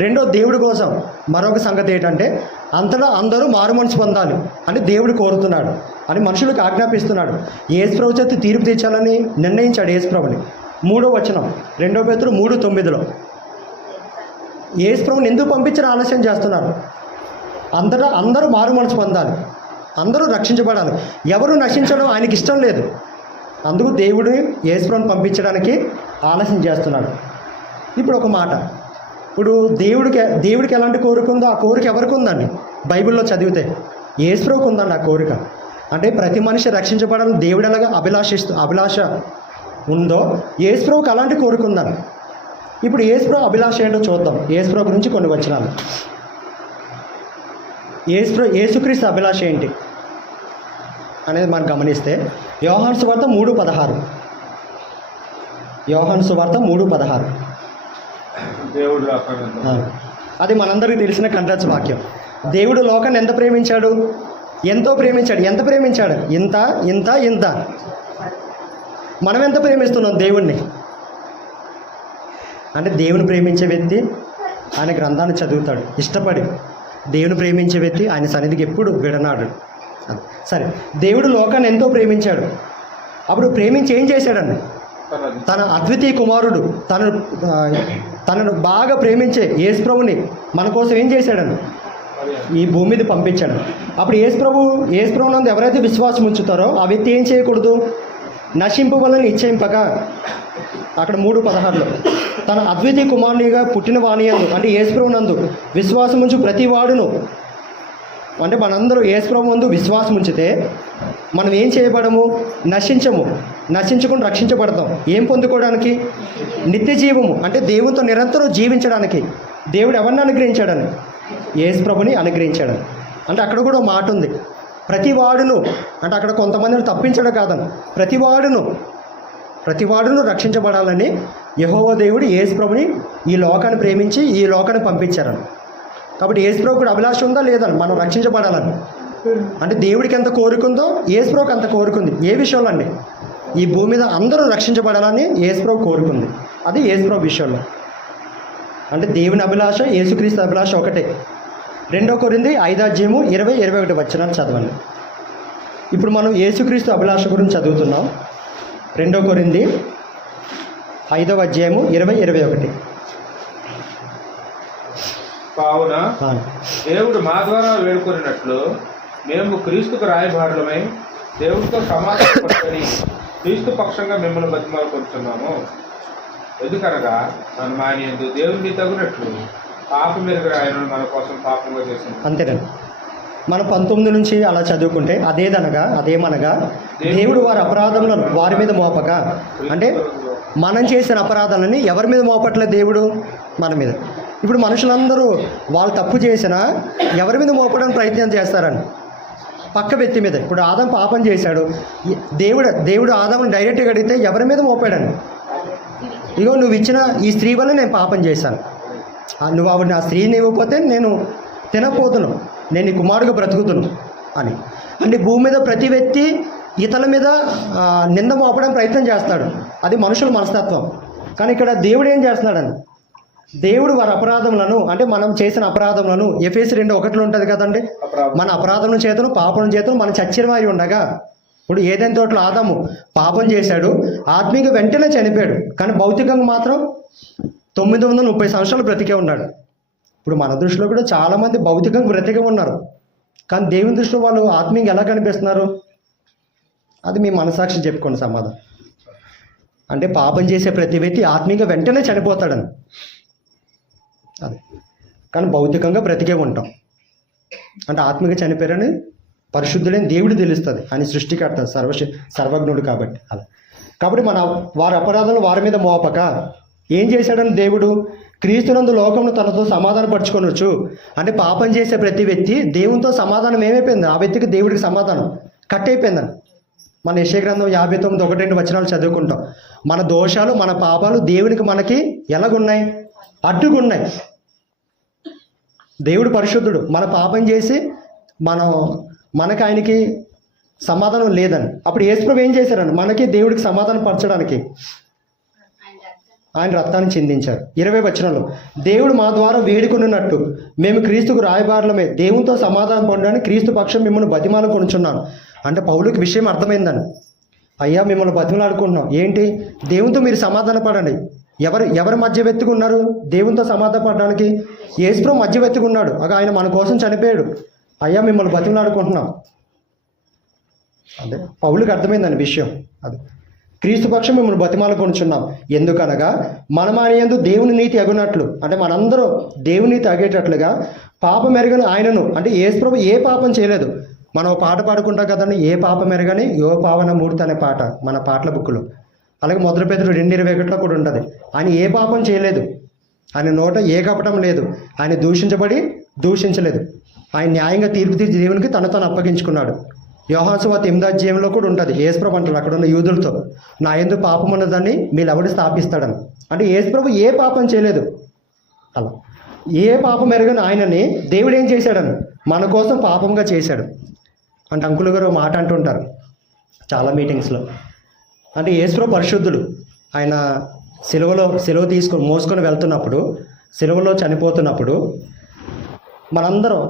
రెండో దేవుడి కోసం మరొక సంగతి ఏంటంటే అంతటా అందరూ మారుమనసు పొందాలి అని దేవుడు కోరుతున్నాడు అని మనుషులకు ఆజ్ఞాపిస్తున్నాడు. యేసు ప్రభు చేత తీర్పు తీర్చాలని నిర్ణయించాడు యేసు ప్రభుని. 3వ వచనం 2 పేతురు 3:9 యేసు ప్రభుని ఎందుకు పంపించిన ఆలస్యం చేస్తున్నారు? అంతటా అందరూ మారుమనసు పొందాలి, అందరూ రక్షించబడాలి. ఎవరు నశించడం ఆయనకి ఇష్టం లేదు. అందుకు దేవుడు యేసు ప్రభుని పంపించడానికి ఆలస్యం చేస్తున్నాడు. ఇప్పుడు ఒక మాట, ఇప్పుడు దేవుడికి ఎలాంటి కోరిక ఉందో ఆ కోరిక ఎవరికి ఉందండి? బైబిల్లో చదివితే యేసుప్రభువుకు ఉందండి ఆ కోరిక. అంటే ప్రతి మనిషి రక్షించబడాలని దేవుడు ఎలాగా అభిలాష ఉందో యేసుప్రభువుకు అలాంటి కోరిక ఉందండి. ఇప్పుడు యేసుప్రభు అభిలాష ఏంటో చూద్దాం. యేసుప్రభు గురించి కొన్ని వచనాలు. యేసుక్రీస్తు అభిలాష ఏంటి అనేది మనం గమనిస్తే యోహాను సువార్త 3:16. యోహాను సువార్త 3:16. దేవుడు అది మనందరికీ తెలిసిన కంఠస్థ వాక్యం. దేవుడు లోకాన్ని ఎంత ప్రేమించాడు? ఎంతో ప్రేమించాడు. ఎంత ప్రేమించాడు? ఇంత. మనం ఎంత ప్రేమిస్తున్నాం దేవుణ్ణి? అంటే దేవుని ప్రేమించే వ్యక్తి ఆయన గ్రంథాన్ని చదువుతాడు ఇష్టపడి. దేవుని ప్రేమించే వ్యక్తి ఆయన సన్నిధికి ఎప్పుడు విడనాడు. సరే, దేవుడు లోకాన్ని ఎంతో ప్రేమించాడు. అప్పుడు ప్రేమించి ఏం చేశాడండి? తన అద్వితీయ కుమారుడు తనను బాగా ప్రేమించే యేసుప్రభుని మన కోసం ఏం చేశాడని ఈ భూమి మీద పంపించాడు. అప్పుడు యేసుప్రభు నందు ఎవరైతే విశ్వాసం ఉంచుతారో ఆ వ్యక్తి ఏం చేయకూడదు? నశింపవలని ఇచ్చేయింపక, అక్కడ 3:16లో తన అద్వితీయ కుమారునిగా పుట్టిన వాణియందు అంటే యేసుప్రభు నందు విశ్వాసం ఉంచు ప్రతి వాడును, అంటే మనందరూ యేసుప్రభు నందు విశ్వాసం ఉంచితే మనం ఏం చేయబడము? నశించకుండా రక్షించబడతాం. ఏం పొందుకోవడానికి? నిత్య జీవము, అంటే దేవునితో నిరంతరం జీవించడానికి. దేవుడు ఎవరిని అనుగ్రహించాడని? యేసుప్రభుని అనుగ్రహించాడని. అంటే అక్కడ కూడా మాట ఉంది, ప్రతి వాడును. అంటే అక్కడ కొంతమందిని తప్పించడం కాదని, ప్రతి వాడును రక్షించబడాలని యెహోవా దేవుడు యేసుప్రభుని ఈ లోకాన్ని ప్రేమించి ఈ లోకాన్ని పంపించారని. కాబట్టి యేసుప్రభు కూడా అభిలాష ఉందా లేదని? మనం రక్షించబడాలని. అంటే దేవుడికి ఎంత కోరుకుందో యేసుప్రభుకి అంత కోరుకుంది. ఏ విషయంలో అండి? ఈ భూమి మీద అందరూ రక్షించబడాలని యేసుప్రభు కోరుకుంది. అది యేసుప్రభు విషయంలో. అంటే దేవుని అభిలాష యేసుక్రీస్తు అభిలాష ఒకటే. 2 కొరింథీ 5:20-21 వచనాలు చదవండి. ఇప్పుడు మనం యేసుక్రీస్తు అభిలాష గురించి చదువుతున్నాం. 2 కొరింథీ 5:20-21. కావున దేవుడు మా ద్వారా వేడుకొనినట్లు మేము క్రీస్తుకు రాయబారులమై దేవుడితో సమాధానపడుకొని క్రీస్తు పక్షంగా మిమ్మల్ని బతిమాలుకొంటున్నాము. ఎందుకనగా మనం ఆయన యందు దేవునికి తగినట్లు పాపం మెరుగు ఆయనను మన కోసం పాపంగా చేసింది. అంతేనండి. మనం 19 నుంచి అలా చదువుకుంటే అదేమనగా దేవుడు వారి అపరాధములను వారి మీద మోపక, అంటే మనం చేసిన అపరాధాలని ఎవరి మీద మోపట్లేదు దేవుడు? మన మీద. ఇప్పుడు మనుషులందరూ వాళ్ళు తప్పు చేసినా ఎవరి మీద మోపడానికి ప్రయత్నం చేస్తారని? పక్క వ్యక్తి మీద. ఇప్పుడు ఆదాం పాపం చేశాడు, దేవుడు ఆదాముని డైరెక్ట్గా అడిగితే ఎవరి మీద మోపాడని? ఇగో నువ్వు ఇచ్చిన ఈ స్త్రీ వల్ల నేను పాపం చేశాను, నువ్వు ఆవిడ నా స్త్రీని ఇవ్వకపోతే నేను తినకపోతున్నాను, నేను నీ కుమారుడుగా బ్రతుకుతున్నాను అని. అంటే భూమి మీద ప్రతి వ్యక్తి ఇతరుల మీద నింద మోపడానికి ప్రయత్నం చేస్తాడు. అది మనుషుల మనస్తత్వం. కానీ ఇక్కడ దేవుడు ఏం చేస్తున్నాడని? దేవుడు వారి అపరాధములను, అంటే మనం చేసిన అపరాధములను ఎఫెసీ 2:1 ఉంటుంది కదండి, మన అపరాధముల చేతను పాపం చేతను మనం చచ్చినమై ఉండగా. ఇప్పుడు ఏదైనా తోటలో ఆదాము పాపం చేశాడు, ఆత్మీయంగా వెంటనే చనిపోయాడు, కానీ భౌతికంగా మాత్రం 930 సంవత్సరాలు బ్రతికే ఉన్నాడు. ఇప్పుడు మన దృష్టిలో కూడా చాలామంది భౌతికంగా బ్రతికే ఉన్నారు, కానీ దేవుని దృష్టిలో వాళ్ళు ఆత్మీయంగా ఎలా కనిపిస్తున్నారు? అది మీ మనసాక్షి చెప్పుకోండి సమాధానం. అంటే పాపం చేసే ప్రతి వ్యక్తి ఆత్మీయంగా వెంటనే చనిపోతాడని, అది. కానీ భౌతికంగా బ్రతికే ఉంటాం. అంటే ఆత్మీయంగా చనిపోయారని పరిశుద్ధులైన దేవుడు తెలుస్తుంది, ఆయన సృష్టికర్త, సర్వజ్ఞుడు కాబట్టి. అలా కాబట్టి వారి అపరాధాలు వారి మీద మోపక ఏం చేశాడని దేవుడు? క్రీస్తునందు లోకంలో తనతో సమాధానపరచుకొనొచ్చు. అంటే పాపం చేసే ప్రతి వ్యక్తి దేవునితో సమాధానం ఏమైపోయింది? ఆ వ్యక్తికి దేవుడికి సమాధానం కట్ అయిపోయిందని. మన యెషయా గ్రంథం 59:1-2 వచనాలు చదువుకుంటాం. మన దోషాలు మన పాపాలు దేవునికి మనకి ఎలాగున్నాయి? అడ్డుగున్నాయి. దేవుడు పరిశుద్ధుడు, మన పాపం చేసి మనకు ఆయనకి సమాధానం లేదని. అప్పుడు యేసుప్రభు ఏం చేశారని? మనకి దేవుడికి సమాధానం పరచడానికి ఆయన రక్తాన్ని చిందించారు. 20 వచనంలో దేవుడు మా ద్వారా వేడుకొనున్నట్టు మేము క్రీస్తుకు రాయబారులమే దేవునితో సమాధానం పొందడానికి క్రీస్తు పక్షం మిమ్మల్ని బతిమాలు కొనుచున్నాను. అంటే పౌలుకి విషయం అర్థమైందని. అయ్యా మిమ్మల్ని బతిమలాడుకుంటున్నాం ఏంటి? దేవునితో మీరు సమాధాన పడండి. ఎవరు మధ్యవర్తిగా ఉన్నారు దేవునితో సమాధాన పడడానికి? యేసుప్రభు మధ్యవర్తిగా ఉన్నాడు. ఆయన మన కోసం చనిపోయాడు. అయ్యా మిమ్మల్ని బతిమలాడుకుంటున్నాం. అదే పౌలుకి అర్థమైందని విషయం. అది క్రీస్తు పక్షం మిమ్మల్ని బతిమాల కొనుచున్నాం. ఎందుకనగా మనమాని యందు దేవుని నీతి అగునట్లు, అంటే మనందరూ దేవుని నీతి అగేటట్లుగా పాపం ఎరగని ఆయనను, అంటే యేసుప్రభు ఏ పాపం చేయలేదు. మనం పాట పాడుకుంటాం కదండి, ఏ పాపం ఎరగని యో పావన మూర్తి అనే పాట మన పాటల బుక్లో. అలాగే మొదటి పేతురు 2:21 కూడా ఉంటుంది. ఆయన ఏ పాపం చేయలేదు, ఆయన నోట ఏ కపటం లేదు, ఆయన దూషించలేదు. ఆయన న్యాయంగా తీర్పు తీర్చి దేవునికి తను అప్పగించుకున్నాడు. యోహాను సువార్త 8వ అధ్యాయంలో కూడా ఉంటుంది. యేసుప్రభు అంటాడు అక్కడ ఉన్న యూదులతో, నా యందు పాపం ఉన్నదాన్ని మీరు ఎవడు స్థాపిస్తాడని. అంటే యేసుప్రభు ఏ పాపం చేయలేదు. అలా ఏ పాపం ఎరగని ఆయనని దేవుడు ఏం చేశాడని మన కోసం పాపంగా చేశాడు. అంటే అంకుల్ గారు మాట అంటుంటారు చాలా మీటింగ్స్లో, అంటే యేసుప్రభు పరిశుద్ధుడు. ఆయన సిలువ తీసుకొని మోసుకొని వెళ్తున్నప్పుడు, సిలువలో చనిపోతున్నప్పుడు మనందరం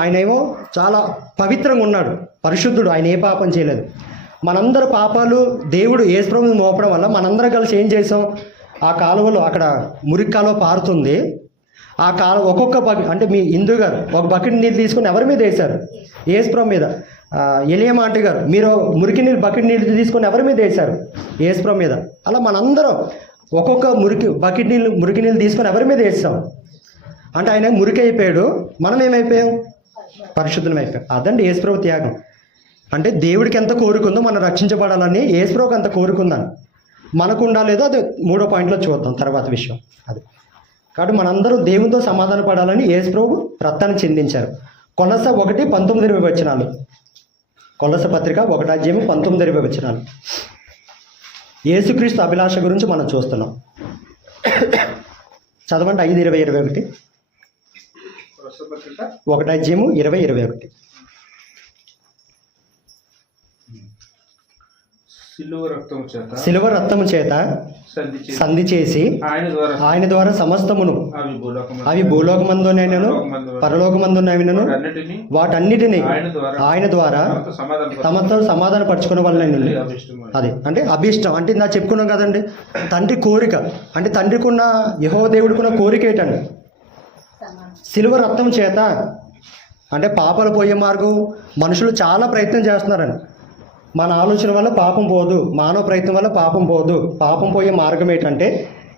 ఆయన ఏమో చాలా పవిత్రంగా ఉన్నాడు, పరిశుద్ధుడు, ఆయన ఏ పాపం చేయలేదు. మనందరి పాపాలు దేవుడు యేసుప్రభుని మోపడం వల్ల మనందరం కలిసి ఏం చేసాం, ఆ కాలువలో, అక్కడ మురికి కాలువ పారుతుంది, ఆ కాలువ ఒక్కొక్క అంటే మీ హిందూ గారు ఒక బకెట్ నీళ్ళు తీసుకొని ఎవరి మీద వేశారు? యేసుప్రభు మీద. ఎలియమ్మ ఆంటీ గారు మీరు మురికి నీళ్ళు బకెట్ నీళ్ళు తీసుకొని ఎవరి మీద వేశారు? యేసుప్రభు మీద. అలా మనందరం ఒక్కొక్క మురికి నీళ్ళు తీసుకొని ఎవరి మీద వేస్తాం? అంటే ఆయన మురికి అయిపోయాడు, మనం ఏమైపోయాం? పరిశుద్ధం అయిపోయాం. అదండి యేసుప్రభు త్యాగం. అంటే దేవుడికి ఎంత కోరుకుందో మనం రక్షించబడాలని, యేసుప్రభుకి అంత కోరుకుందని. మనకు ఉండాలేదో అది 3వ పాయింట్లో చూద్దాం తర్వాత విషయం అది. కాబట్టి మనందరూ దేవునితో సమాధాన పడాలని యేసుప్రభు రక్తాన్ని చిందించారు. కొలస 1:19-20 వచనాలు. కొలస పత్రిక 1వ అధ్యాయం 19-20 వచనాలు. యేసుక్రీస్తు అభిలాష గురించి మనం చూస్తున్నాం. చదవండి 5:20-21. 1వ అధ్యాయం 20-21. శిలువ రక్తము చేత సంధి చేసి ఆయన ద్వారా సమస్తమును, అవి భూలోకమందునైనను పరలోకమందునైనను వాటన్నిటిని ఆయన ద్వారా తమతో సమాధాన పరచుకున్న వాళ్ళని. అది అంటే అభిష్టం. అంటే ఇందా చెప్పుకున్నాం కదండి, తండ్రి కోరిక. అంటే తండ్రికి ఉన్న, యెహోవా దేవుడికి ఉన్న కోరిక ఏంటండి? శిలువ రక్తం చేత. అంటే పాపాలు పోయే మార్గం మనుషులు చాలా ప్రయత్నం చేస్తున్నారండి. మన ఆలోచన వల్ల పాపం పోదు, మానవ ప్రయత్నం వల్ల పాపం పోదు. పాపం పోయే మార్గం ఏంటంటే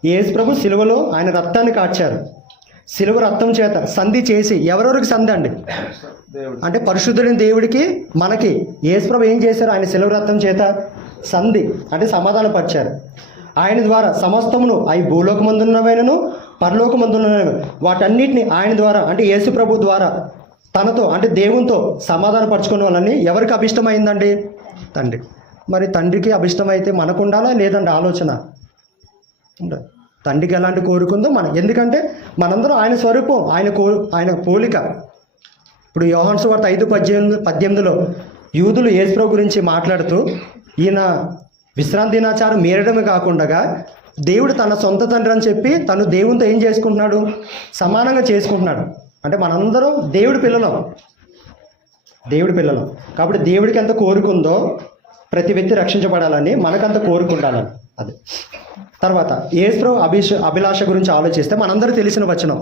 యేసుప్రభు శిలువలో ఆయన రక్తాన్ని కార్చారు. శిలువ రక్తం చేత సంధి చేసి, ఎవరెవరికి సంధి అండి? అంటే పరిశుద్ధుడైన దేవుడికి మనకి యేసుప్రభు ఏం చేశారు? ఆయన శిలువ రక్తం చేత సంధి అంటే సమాధానం పరిచారు. ఆయన ద్వారా సమస్తమును, అవి భూలోకమందున్నవైనను పరలోకమందున్నవైనను వాటన్నిటిని ఆయన ద్వారా, అంటే యేసుప్రభు ద్వారా తనతో, అంటే దేవునితో సమాధాన పరచుకునే వాళ్ళని ఎవరికి అభిష్టమైందండి? తండ్రి. మరి తండ్రికి అభిష్టమైతే మనకు ఉండాలా లేదండి ఆలోచన? తండ్రికి ఎలాంటి కోరుకుందో మనం, ఎందుకంటే మనందరం ఆయన స్వరూపం, ఆయన పోలిక. ఇప్పుడు యోహాను సువార్త 5:18 యూదులు యేసుప్రభు గురించి మాట్లాడుతూ, ఈయన విశ్రాంతి దినాచారం మీరడమే కాకుండా దేవుడు తన సొంత తండ్రి అని చెప్పి తను దేవునితో ఏం చేసుకుంటున్నాడు? సమానంగా చేసుకుంటున్నాడు. అంటే మనందరం దేవుడి పిల్లలం. కాబట్టి దేవుడికి ఎంత కోరుకుందో ప్రతి వ్యక్తి రక్షించబడాలని, మనకంత కోరుకుండాలని. అది తర్వాత యేసుప్రభు అభిలాష గురించి ఆలోచిస్తే మనందరూ తెలిసిన వచనం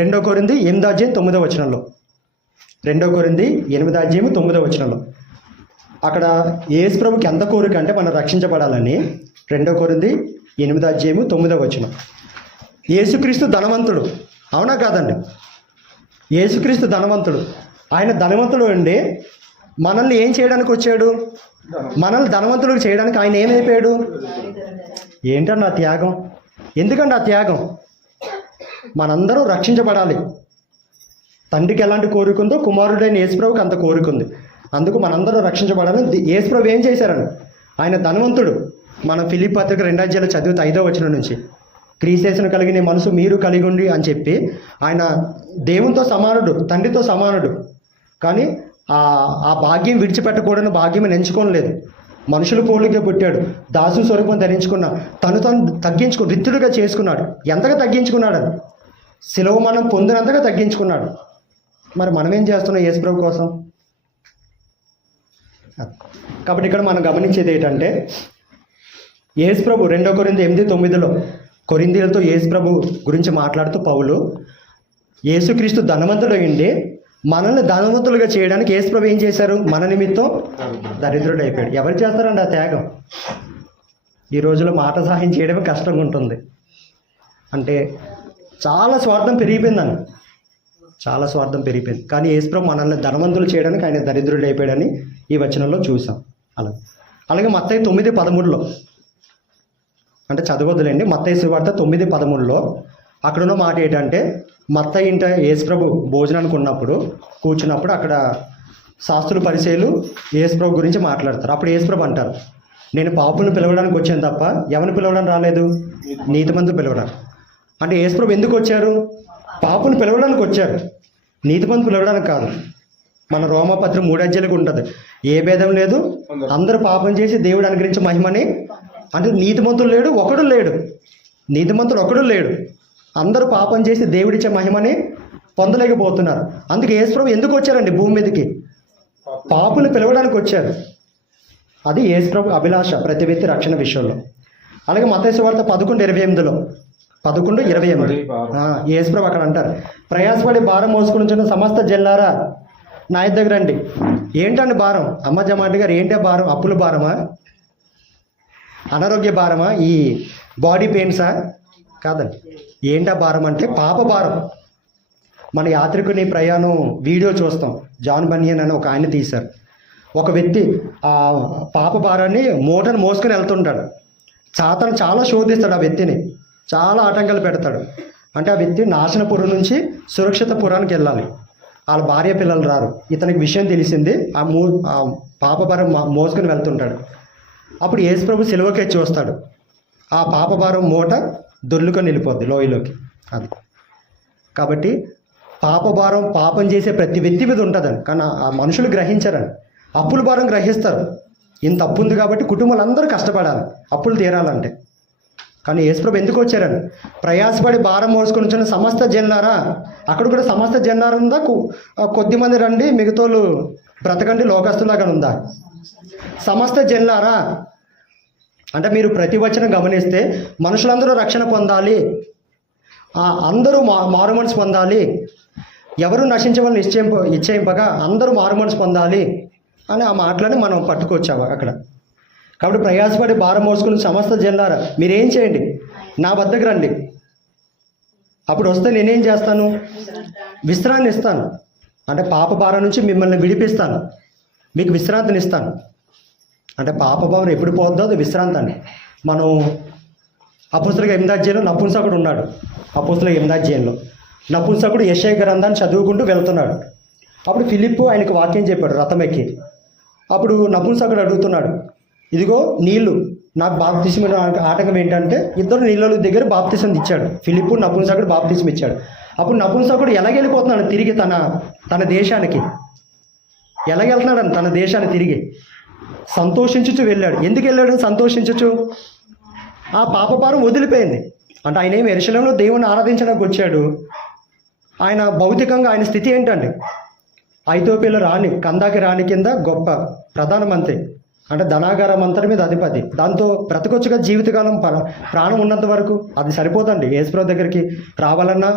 2 కొరింథీ 8వ అధ్యాయం 9వ వచనంలో. 2 కొరింథీ 8వ అధ్యాయం 9వ వచనంలో అక్కడ యేసుప్రభుకి ఎంత కోరిక అంటే మనం రక్షించబడాలని. 2 కొరింథీ 8వ అధ్యాయం 9వ వచనం. యేసుక్రీస్తు ధనవంతుడు, అవునా కాదండి? యేసుక్రీస్తు ధనవంతుడు. ఆయన ధనవంతుడు అండి. మనల్ని ఏం చేయడానికి వచ్చాడు? మనల్ని ధనవంతులకు చేయడానికి ఆయన ఏమైపోయాడు? ఏంటండి ఆ త్యాగం? ఎందుకండి ఆ త్యాగం? మనందరం రక్షించబడాలి. తండ్రికి ఎలాంటి కోరికుందో కుమారుడైన యేసుప్రభుకి అంత కోరికుంది. అందుకు మనందరం రక్షించబడాలని యేసుప్రభు ఏం చేశారని? ఆయన ధనవంతుడు. మనం ఫిలిప్పీ పత్రిక 2వ అధ్యాయంలో చదివితే 5వ వచనం నుంచి, క్రీస్తు కలిగిన మనసు మీరు కలిగి ఉండి అని చెప్పి, ఆయన దేవునితో సమానుడు, తండ్రితో సమానుడు. కానీ ఆ భాగ్యం విడిచిపెట్టకూడని భాగ్యం ఎంచుకోలేదు. మనుషుల పోలికే పుట్టాడు, దాసు స్వరూపం ధరించుకున్న, తను తగ్గించుకుని రిత్తుడుగా చేసుకున్నాడు. ఎంతగా తగ్గించుకున్నాడని? శిలువ మనం పొందినంతగా తగ్గించుకున్నాడు. మరి మనం ఏం చేస్తున్నాం యేసుప్రభు కోసం? కాబట్టి ఇక్కడ మనం గమనించేది ఏంటంటే, యేసుప్రభు 2 కొరింథీ 8:9 కొరింథీయులతో యేసుప్రభు గురించి మాట్లాడుతూ పౌలు, యేసుక్రీస్తు ధనవంతుడు అయ్యింది, మనల్ని ధనవంతులుగా చేయడానికి యేసుప్రభు ఏం చేశారు? మన నిమిత్తం దరిద్రుడు అయిపోయాడు. ఎవరు చేస్తారండి ఆ త్యాగం? ఈ రోజుల్లో మాట సహాయం చేయడమే కష్టంగా ఉంటుంది. అంటే చాలా స్వార్థం పెరిగిపోయిందని, చాలా స్వార్థం పెరిగిపోయింది. కానీ యేసుప్రభు మనల్ని ధనవంతులు చేయడానికి ఆయన దరిద్రుడు అయిపోయాడని ఈ వచనంలో చూసాం. అలాగే మత్తయి 9:13 అంటే చదవద్దులేండి, మత్తయి సువార్త 9:13 అక్కడున్న మాట ఏంటంటే, మత్తయి ఇంట యేసుప్రభు భోజనానికి ఉన్నప్పుడు కూర్చున్నప్పుడు అక్కడ శాస్త్రులు పరిచయులు యేసుప్రభు గురించి మాట్లాడతారు. అప్పుడు యేసుప్రభు అంటారు, నేను పాపులను పిలవడానికి వచ్చాను తప్ప ఎవరిని పిలవడానికి రాలేదు, నీతిమంతులు పిలవడానికి. అంటే యేసుప్రభు ఎందుకు వచ్చారు? పాపులను పిలవడానికి వచ్చారు, నీతిమంతులు పిలవడానికి కాదు. మన రోమపత్రం 3 అధ్యాయాలకు ఉంటుంది, ఏ భేదం లేదు, అందరూ పాపం చేసి దేవుడు అనుగ్రహించే మహిమని. అంటే నీతిమంతులు లేడు, ఒకడు లేడు, నీతిమంతుడు ఒకడు లేడు, అందరూ పాపం చేసి దేవుడిచ్చే మహిమని పొందలేకపోతున్నారు. అందుకే యేసుప్రభు ఎందుకు వచ్చారండి భూమి మీదకి? పాపులు పిలవడానికి వచ్చారు. అది యేసుప్రభు అభిలాష ప్రతి వ్యక్తి రక్షణ విషయంలో. అలాగే మత్తయి సువార్త 11:28 యేసుప్రభు అక్కడ అంటారు, ప్రయాసపడి భారం మోసుకుని సమస్త జల్లారా నా దగ్గర రండి. ఏంటండి భారం? అమ్మ జమాటి గారు, ఏంటే భారం? అప్పుల భారమా, అనారోగ్య భారమా, ఈ బాడీ పెయిన్సా? కాదండి. ఏంటా భారం అంటే పాప భారం. మన యాత్రికుని ప్రయాణం వీడియో చూస్తాం, జాన్ బనియన్ అని ఒక ఆయన తీశారు. ఒక వ్యక్తి ఆ పాప భారాన్ని మూటను మోసుకొని వెళ్తుంటాడు. సాతాను చాలా శోధిస్తాడు ఆ వ్యక్తిని, చాలా ఆటంకాలు పెడతాడు. అంటే ఆ వ్యక్తి నాశనపురం నుంచి సురక్షిత పురానికి వెళ్ళాలి, వాళ్ళ భార్య పిల్లలు రారు. ఇతనికి విషయం తెలిసింది, ఆ పాప భారం మోసుకొని వెళ్తుంటాడు. అప్పుడు యేసుప్రభు సిలువకెచ్చి వస్తాడు, ఆ పాప భారం మూట దొర్లుకొని వెళ్ళిపోద్ది లోయలోకి. అది కాబట్టి పాప భారం పాపం చేసే ప్రతి వ్యక్తి మీద ఉంటుందని, కానీ ఆ మనుషులు గ్రహించరని. అప్పుల భారం గ్రహిస్తారు, ఇంత అప్పు ఉంది కాబట్టి కుటుంబాలు అందరూ కష్టపడాలి అప్పులు తీరాలంటే. కానీ యేసుప్రభు ఎందుకు వచ్చారని, ప్రయాసపడి భారం మోసుకొని వచ్చిన సమస్త జనులారా. అక్కడ కూడా సమస్త జనులారా ఉందా, కొద్ది మంది రండి మిగతాలు బ్రతకండి లోకస్తులాగా ఉందా? సమస్త జనులారా అంటే మీరు ప్రతి వచనం గమనిస్తే మనుషులందరూ రక్షణ పొందాలి, అందరూ మారు మనసు పొందాలి, ఎవరు నశించవాలని నిశ్చయింపగా అందరూ మారు మనసు పొందాలి అని ఆ మాటలని మనం పట్టుకొచ్చాము అక్కడ. కాబట్టి ప్రయాసపడి భారం మోసుకుని సమస్త జనులారా మీరేం చేయండి, నా వద్దకు రండి. అప్పుడు వస్తే నేనేం చేస్తాను? విశ్రాంతి ఇస్తాను. అంటే పాప భారం నుంచి మిమ్మల్ని విడిపిస్తాను, మీకు విశ్రాంతిని ఇస్తాను. అంటే పాప భావం ఎప్పుడు పోద్దో అది విశ్రాంతి అని. మనం అపోస్తలుల 8వ అధ్యాయంలో నపుంసకుడు ఉన్నాడు. అపోస్తలుల 8వ అధ్యాయంలో నపుంసకుడు యెషయా గ్రంథాన్ని చదువుకుంటూ వెళ్తున్నాడు. అప్పుడు ఫిలిప్పు ఆయనకు వాక్యం చెప్పాడు రథం ఎక్కి. అప్పుడు నపుంసకుడు అడుగుతున్నాడు, ఇదిగో నీళ్లు, నాకు బాప్తిసం ఆటంకం ఏంటంటే, ఇద్దరు నీళ్ళ దగ్గర బాప్తిసం ఇచ్చాడు. ఫిలిప్పు నపుంసకుడు బాప్తిసం ఇచ్చాడు. అప్పుడు నపుంసకుడు ఎలాగెళ్ళిపోతున్నాడు తిరిగి తన దేశానికి, ఎలాగెళ్తున్నాడు తన దేశానికి తిరిగి? సంతోషించుచు వెళ్ళాడు. ఎందుకు వెళ్ళాడు సంతోషించుచు? ఆ పాపభారం వదిలిపోయింది. అంటే ఆయన ఏమి యెరూషలేములో దేవుని ఆరాధించడానికి వచ్చాడు. ఆయన భౌతికంగా ఆయన స్థితి ఏంటండి? ఐథోపియాలో రాణి, కందాకి రాణి కింద గొప్ప ప్రధానమంత్రి, అంటే ధనాగారం అంతటి మీద అధిపతి. దాంతో బ్రతకొచ్చుగా జీవితకాలం ప్రాణం ఉన్నంత వరకు. అది సరిపోదండి. యేసుప్రభు దగ్గరికి రావాలన్నా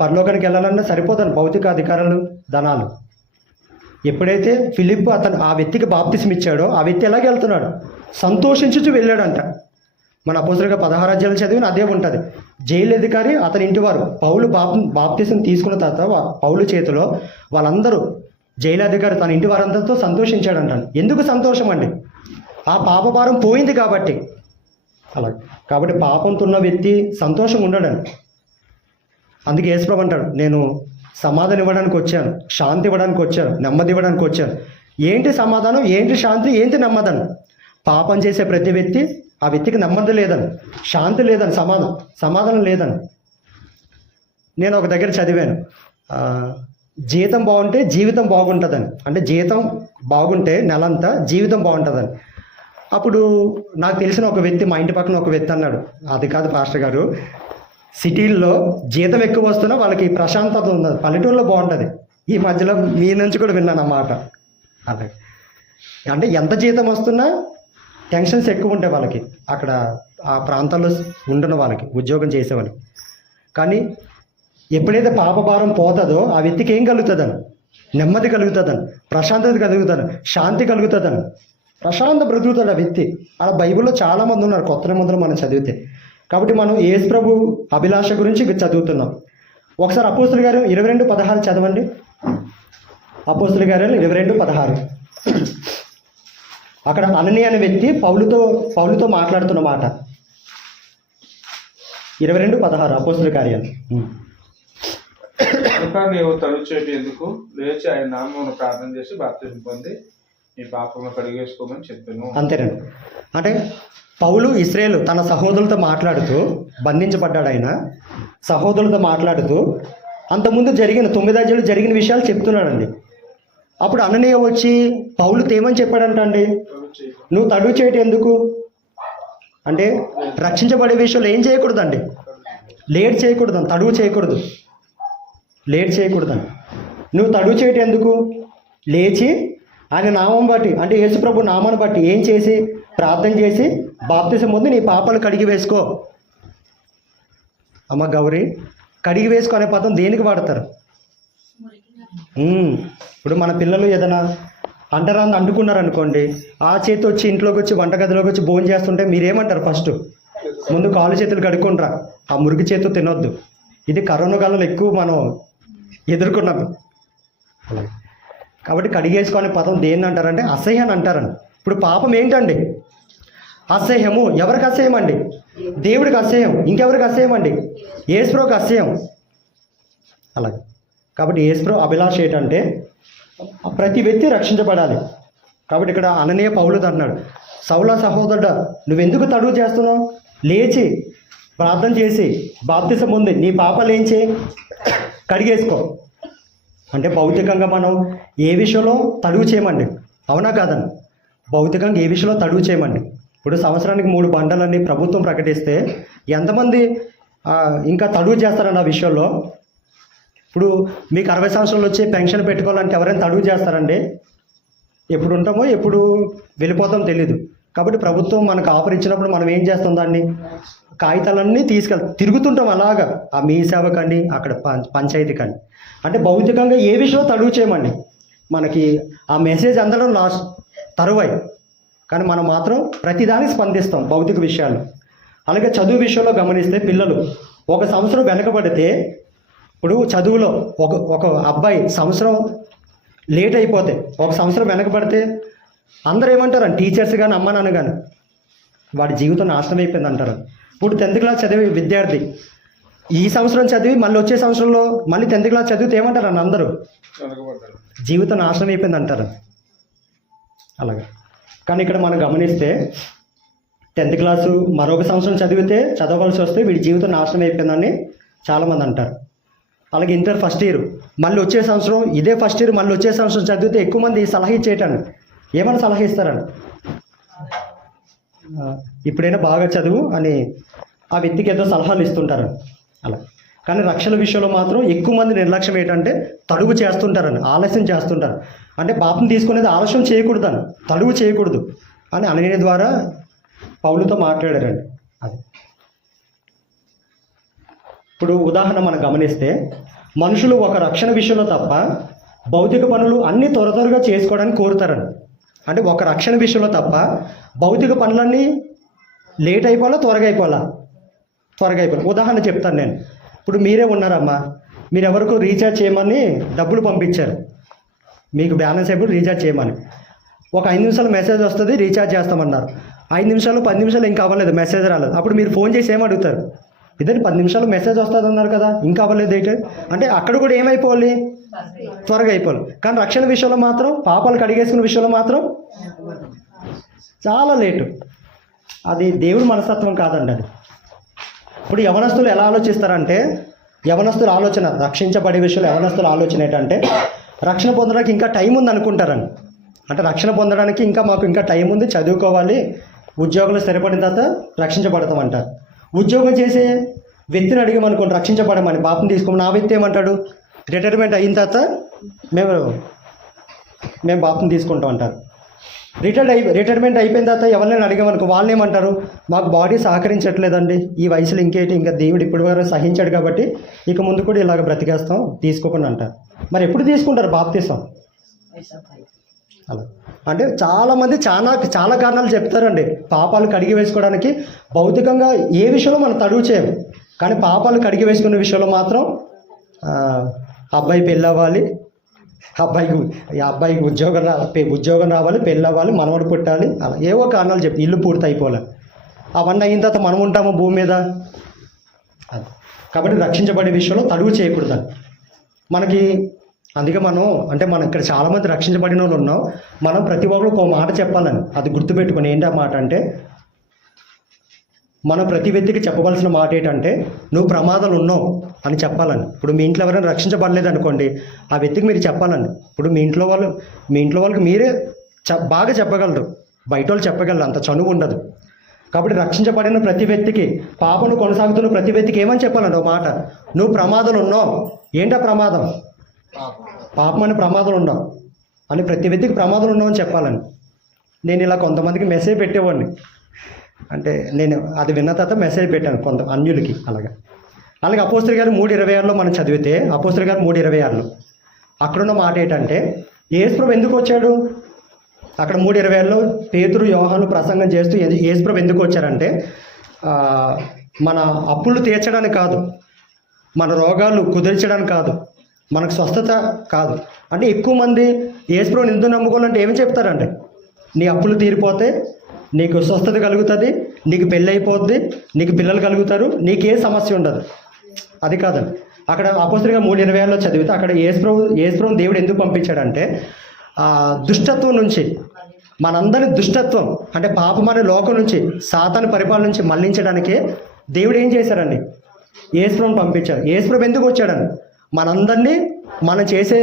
పరలోకానికి వెళ్ళాలన్నా సరిపోదండి భౌతిక అధికారాలు, ధనాలు. ఎప్పుడైతే ఫిలిప్పు ఆ వ్యక్తికి బాప్తిసం ఇచ్చాడో ఆ వ్యక్తి ఎలాగ వెళ్తున్నాడు? సంతోషించుచు వెళ్ళాడంట. మన అపోస్తలుగా 16 అధ్యాయాలు చదివిన అదే ఉంటుంది. జైలు అధికారి అతని ఇంటివారు పౌలు బాప్తిసం తీసుకున్న తర్వాత పౌలు చేతిలో వాళ్ళందరూ జైలు అధికారి తన ఇంటి వారందరితో సంతోషించాడంటాను. ఎందుకు సంతోషం అండి? ఆ పాపభారం పోయింది కాబట్టి. అలా కాబట్టి పాపంతో ఉన్న వ్యక్తి సంతోషంగా ఉండడండి. అందుకే యేసుప్రభు అంటాడు, నేను సమాధానం ఇవ్వడానికి వచ్చాను, శాంతి ఇవ్వడానికి వచ్చాను, నెమ్మది ఇవ్వడానికి వచ్చాను. ఏంటి సమాధానం, ఏంటి శాంతి, ఏంటి నెమ్మదనం? పాపం చేసే ప్రతి వ్యక్తి ఆ వ్యక్తికి నెమ్మది లేదని, శాంతి లేదని, సమాధానం లేదని. నేను ఒక దగ్గర చదివాను, జీతం బాగుంటే జీవితం బాగుంటుందని. అంటే జీతం బాగుంటే నెలంతా జీవితం బాగుంటుందని. అప్పుడు నాకు తెలిసిన ఒక వ్యక్తి, మా ఇంటి పక్కన ఒక వ్యక్తి అన్నాడు, అది కాదు పాస్టర్ గారు, సిటీల్లో జీతం ఎక్కువ వస్తున్నా వాళ్ళకి ప్రశాంతత ఉండదు, పల్లెటూరులో బాగుంటుంది. ఈ మధ్యలో మీ నుంచి కూడా విన్నాను అన్నమాట. అలాగే అంటే ఎంత జీతం వస్తున్నా టెన్షన్స్ ఎక్కువ ఉంటాయి వాళ్ళకి, అక్కడ ఆ ప్రాంతాల్లో ఉంటున్న వాళ్ళకి, ఉద్యోగం చేసేవాళ్ళకి. కానీ ఎప్పుడైతే పాపభారం పోతుందో ఆ వ్యక్తికి ఏం కలుగుతుందని? నెమ్మది కలుగుతుందని, ప్రశాంతత కలుగుతుందని, శాంతి కలుగుతుందని. ప్రశాంత బ్రతుకుతాడు ఆ వ్యక్తి. అలా బైబిల్లో చాలామంది ఉన్నారు కొత్త నిబంధనలు మనం చదివితే. కాబట్టి మనం యేసు ప్రభు అభిలాష గురించి చదువుతున్నాం. ఒకసారి అపోస్తుల గారు 22:16 చదవండి. అపోస్తుల గారు 22:16. అక్కడ అననీయ అనే వ్యక్తి పౌలుతో మాట్లాడుతున్న మాట. 22:16 అపోస్తుల కార్యాలు. కనుక నీవు తడుచేటి ఎందుకు లేచి ఆయన నామమును ప్రార్థన చేసి బాప్తిజం పొంది నీ పాపమును కడిగేసుకోమని చెప్పాను. అంతేనండి. అంటే పౌలు ఇశ్రాయేలు తన సహోదరులతో మాట్లాడుతూ, బంధించబడ్డాడు ఆయన, సహోదరులతో మాట్లాడుతూ అంతకుముందు జరిగిన 9 అధ్యాయులు జరిగిన విషయాలు చెప్తున్నాడండి. అప్పుడు అననీయ వచ్చి పౌలుతో ఏమని చెప్పాడంట అండి, నువ్వు తడువు చేయటం ఎందుకు అంటే రక్షించబడే విషయంలో ఏం చేయకూడదండి, లేట్ చేయకూడదు, తడువు చేయకూడదు, లేట్ చేయకూడదండి. నువ్వు తడువు చేయటం ఎందుకు, లేచి ఆయన నామం బట్టి అంటే యేసుప్రభు నామాన్ని బట్టి ఏం చేసి ప్రార్థన చేసి బాప్తిసం పొంది నీ పాపాలు కడిగి వేసుకో. అమ్మ గౌరీ, కడిగి వేసుకో అనే పదం దేనికి వాడతారు? ఇప్పుడు మన పిల్లలు ఏదైనా అంటరాంది అంటుకున్నారు అనుకోండి, ఆ చేతి వచ్చి ఇంట్లోకి వచ్చి వంటగదిలోకి వచ్చి భోజనం చేస్తుంటే మీరేమంటారు? ఫస్ట్ ముందు కాలు చేతులు కడుక్కుంటారా, ఆ మురికి చేతు తినొద్దు. ఇది కరోనా కాలంలో ఎక్కువ మనం ఎదుర్కొన్నాం. కాబట్టి కడిగేసుకునే పదం దేన్ని అంటారంటే అసహ్యాన్ని అంటారండి. ఇప్పుడు పాపం ఏంటండి? అసహ్యము. ఎవరికి అసహ్యం అండి? దేవుడికి అసహ్యం. ఇంకెవరికి అసహ్యం అండి? యేసుప్రభుకి అసహ్యం. అలాగే కాబట్టి యేసుప్రభు అభిలాష ఏంటంటే ప్రతి వ్యక్తి రక్షించబడాలి. కాబట్టి ఇక్కడ అననీయ పౌలుతో అన్నాడు, సౌల సహోదరుడా నువ్వెందుకు తడువు చేస్తున్నావు? లేచి ప్రార్థన చేసి బాప్తిసం పొంది నీ పాపాలు ఏం చేయి, కడిగేసుకో. అంటే భౌతికంగా మనం ఏ విషయంలో తడువు చేయమండి, అవునా కాదండి? భౌతికంగా ఏ విషయంలో తడువు చేయమండి. ఇప్పుడు సంవత్సరానికి 3 బండలని ప్రభుత్వం ప్రకటిస్తే ఎంతమంది ఇంకా తడువు చేస్తారండి ఆ విషయంలో? ఇప్పుడు మీకు 60 సంవత్సరాలు వచ్చి పెన్షన్ పెట్టుకోవాలంటే ఎవరైనా తడువు చేస్తారండి? ఎప్పుడు ఉంటామో ఎప్పుడు వెళ్ళిపోతామో తెలీదు. కాబట్టి ప్రభుత్వం మనకు ఆఫర్ ఇచ్చినప్పుడు మనం ఏం చేస్తాం, దాన్ని కాగితాలన్నీ తిరుగుతుంటాం అలాగా, ఆ మీ సేవ కానీ అక్కడ పంచాయతీ కానీ. అంటే భౌతికంగా ఏ విషయంలో తడువు చేయమండి. మనకి ఆ మెసేజ్ అందడం లాస్ట్ తరువాయి, కానీ మనం మాత్రం ప్రతిదానికి స్పందిస్తాం భౌతిక విషయాలు. అలాగే చదువు విషయంలో గమనిస్తే పిల్లలు 1 సంవత్సరం వెనకబడితే, ఇప్పుడు చదువులో ఒక అబ్బాయి సంవత్సరం లేట్ అయిపోతే, 1 సంవత్సరం వెనకబడితే అందరూ ఏమంటారు? టీచర్స్ కానీ అమ్మ నాన్న కానీ వాడి జీవితం నాశనం అయిపోయింది అంటారు. ఇప్పుడు 10th క్లాస్ చదివే విద్యార్థి ఈ సంవత్సరం చదివి మళ్ళీ వచ్చే సంవత్సరంలో మళ్ళీ 10th క్లాస్ చదివితే ఏమంటారు అని అందరూ? జీవితం నాశనం అయిపోయింది అంటారు. అలాగే కానీ ఇక్కడ మనం గమనిస్తే 10th క్లాసు మరొక సంవత్సరం చదవవలసి వస్తే వీడి జీవితం నాశనం అయిపోయిందని చాలామంది అంటారు. అలాగే ఇంటర్ ఫస్ట్ ఇయర్ మళ్ళీ వచ్చే సంవత్సరం, ఇదే ఫస్ట్ ఇయర్ మళ్ళీ వచ్చే సంవత్సరం చదివితే ఎక్కువ మంది సలహా ఇచ్చేయటాను. ఏమైనా సలహా ఇస్తారని, ఇప్పుడైనా బాగా చదువు అని ఆ వ్యక్తికి ఏదో సలహాలు ఇస్తుంటారు అలా. కానీ రక్షణ విషయంలో మాత్రం ఎక్కువ మంది నిర్లక్ష్యం ఏంటంటే తడువు చేస్తుంటారని, ఆలస్యం చేస్తుంటారు. అంటే పాపం తీసుకునేది ఆలస్యం చేయకూడదని, తడువు చేయకూడదు అని అననీయ ద్వారా పౌలుతో మాట్లాడారండి. అది ఇప్పుడు ఉదాహరణ మనం గమనిస్తే మనుషులు ఒక రక్షణ విషయంలో తప్ప భౌతిక పనులు అన్నీ త్వరగా చేసుకోవడానికి కోరుతారండి. అంటే ఒక రక్షణ విషయంలో తప్ప భౌతిక పనులన్నీ లేట్ అయిపోవాలా, త్వరగా అయిపోవాలా? ఉదాహరణ చెప్తాను నేను. ఇప్పుడు మీరే ఉన్నారమ్మా, మీరు ఎవరికో రీఛార్జ్ చేయమని డబ్బులు పంపించారు, మీకు బ్యాలెన్స్ అయిపోయి రీఛార్జ్ చేయమని. ఒక 5 నిమిషాలు మెసేజ్ వస్తుంది, రీఛార్జ్ చేస్తామన్నారు. 5 నిమిషాలు 10 నిమిషాలు ఇంకా అవ్వలేదు, మెసేజ్ రాలేదు. అప్పుడు మీరు ఫోన్ చేసి ఏమడుగుతారు? ఇదే 10 నిమిషాలు మెసేజ్ వస్తుంది అన్నారు కదా, ఇంకా అవ్వలేదు ఏంటి అంటే అక్కడ కూడా ఏమైపోవాలి? త్వరగా అయిపోవాలి. కానీ రక్షణ విషయంలో మాత్రం, పాపాలు కడిగేసుకునే విషయంలో మాత్రం చాలా లేటు. అది దేవుడి మనస్తత్వం కాదండి అది. ఇప్పుడు యవనస్తులు ఎలా ఆలోచిస్తారంటే, యవనస్తుల ఆలోచన రక్షించబడే విషయంలో యవనస్తుల ఆలోచన ఏంటంటే రక్షణ పొందడానికి ఇంకా టైం ఉంది అనుకుంటారని. అంటే రక్షణ పొందడానికి మాకు ఇంకా టైం ఉంది, చదువుకోవాలి, ఉద్యోగంలో స్థిరపడిన తర్వాత రక్షించబడతామంటారు. ఉద్యోగం చేసే వ్యక్తిని అడిగామనుకోండి రక్షించబడమని, పాపం తీసుకోమని, ఆ వ్యక్తి ఏమంటాడు? రిటైర్మెంట్ అయిన తర్వాత మేము పాపం తీసుకుంటాం అంటారు. రిటైర్మెంట్ అయిపోయిన తర్వాత ఎవరినైనా అడిగామనుకో వాళ్ళు ఏమంటారు? మాకు బాడీ సహకరించట్లేదండి, ఈ వయసులో ఇంకేంటి, ఇంకా దేవుడు ఇప్పటి వరకు సహించాడు కాబట్టి ఇక ముందు కూడా ఇలాగ బ్రతికేస్తాం, తీసుకోకుండా అంటారు. మరి ఎప్పుడు తీసుకుంటారు బాప్తీసం? అలా అంటే చాలామంది చాలా కారణాలు చెప్తారండి పాపాలు కడిగి వేసుకోవడానికి. భౌతికంగా ఏ విషయంలో మనం తడువు చేయం, కానీ పాపాలు కడిగి వేసుకునే విషయంలో మాత్రం అబ్బాయి పెళ్ళి అవ్వాలి, అబ్బాయికి ఉద్యోగం రావాలి, పెళ్ళి అవ్వాలి, మనవడు పుట్టాలి, అలా ఏవో కారణాలు చెప్తే ఇల్లు పూర్తి అయిపోవాలి. అవన్నీ అయిన తర్వాత మనం ఉంటాము భూమి మీద. అది కాబట్టి రక్షించబడే విషయంలో తడువు చేయకూడదు మనకి. అందుకే మనం ఇక్కడ చాలామంది రక్షించబడిన వాళ్ళు ఉన్నాం. మనం ప్రతి ఒక్కరు ఒక మాట చెప్పాలని, అది గుర్తుపెట్టుకుని. ఏంటి ఆ మాట అంటే, మనం ప్రతి వ్యక్తికి చెప్పవలసిన మాట ఏంటంటే, నువ్వు ప్రమాదాలు ఉన్నావు అని చెప్పాలని. ఇప్పుడు మీ ఇంట్లో ఎవరైనా రక్షించబడలేదు అనుకోండి, ఆ వ్యక్తికి మీరు చెప్పాలండి. ఇప్పుడు మీ ఇంట్లో వాళ్ళకి మీరే బాగా చెప్పగలరు, బయట వాళ్ళు చెప్పగలరు, అంత చనువు ఉండదు. కాబట్టి రక్షించబడిన ప్రతి వ్యక్తికి, పాపను కొనసాగుతున్న ప్రతి వ్యక్తికి ఏమని చెప్పాలండి ఒక మాట, నువ్వు ప్రమాదాలు ఉన్నావు. ఏంటా ప్రమాదం? పాపం అనే ప్రమాదాలు ఉన్నావు అని ప్రతి వ్యక్తికి ప్రమాదాలు ఉన్నావని చెప్పాలని. నేను ఇలా కొంతమందికి మెసేజ్ పెట్టేవాడిని, అంటే నేను అది విన్న తర్వాత మెసేజ్ పెట్టాను కొంత అన్యులకి. అలాగే అపోస్తలుల గారు 3:26 మనం చదివితే, అపోస్తలుల గారు 3:26 అక్కడున్న మాట ఏంటంటే, యేసుప్రభు ఎందుకు వచ్చాడు? అక్కడ 3:26 పేతురు యోహాను ప్రసంగం చేస్తూ యేసుప్రభు ఎందుకు వచ్చారంటే, మన అప్పులు తీర్చడానికి కాదు, మన రోగాలు కుదిర్చడానికి కాదు, మనకు స్వస్థత కాదు. అంటే ఎక్కువ మంది యేసుప్రభుని ఎందుకు నమ్ముకోవాలంటే ఏమి చెప్తారంటే, నీ అప్పులు తీరిపోతే నీకు స్వస్థత కలుగుతుంది, నీకు పెళ్ళి అయిపోద్ది, నీకు పిల్లలు కలుగుతారు, నీకే సమస్య ఉండదు. అది కాదండి. అక్కడ అపోస్తలుగా 3:26 చదివితే అక్కడ యేసుప్రభు దేవుడు ఎందుకు పంపించాడంటే, దుష్టత్వం నుంచి, మనందరి దుష్టత్వం అంటే పాపం అనే లోకం నుంచి, సాతాను పరిపాలన నుంచి మళ్లించడానికే దేవుడు ఏం చేశారండి, యేసుప్రభుని పంపించాడు. యేసుప్రభు ఎందుకు వచ్చాడని, మనందరినీ మనం చేసే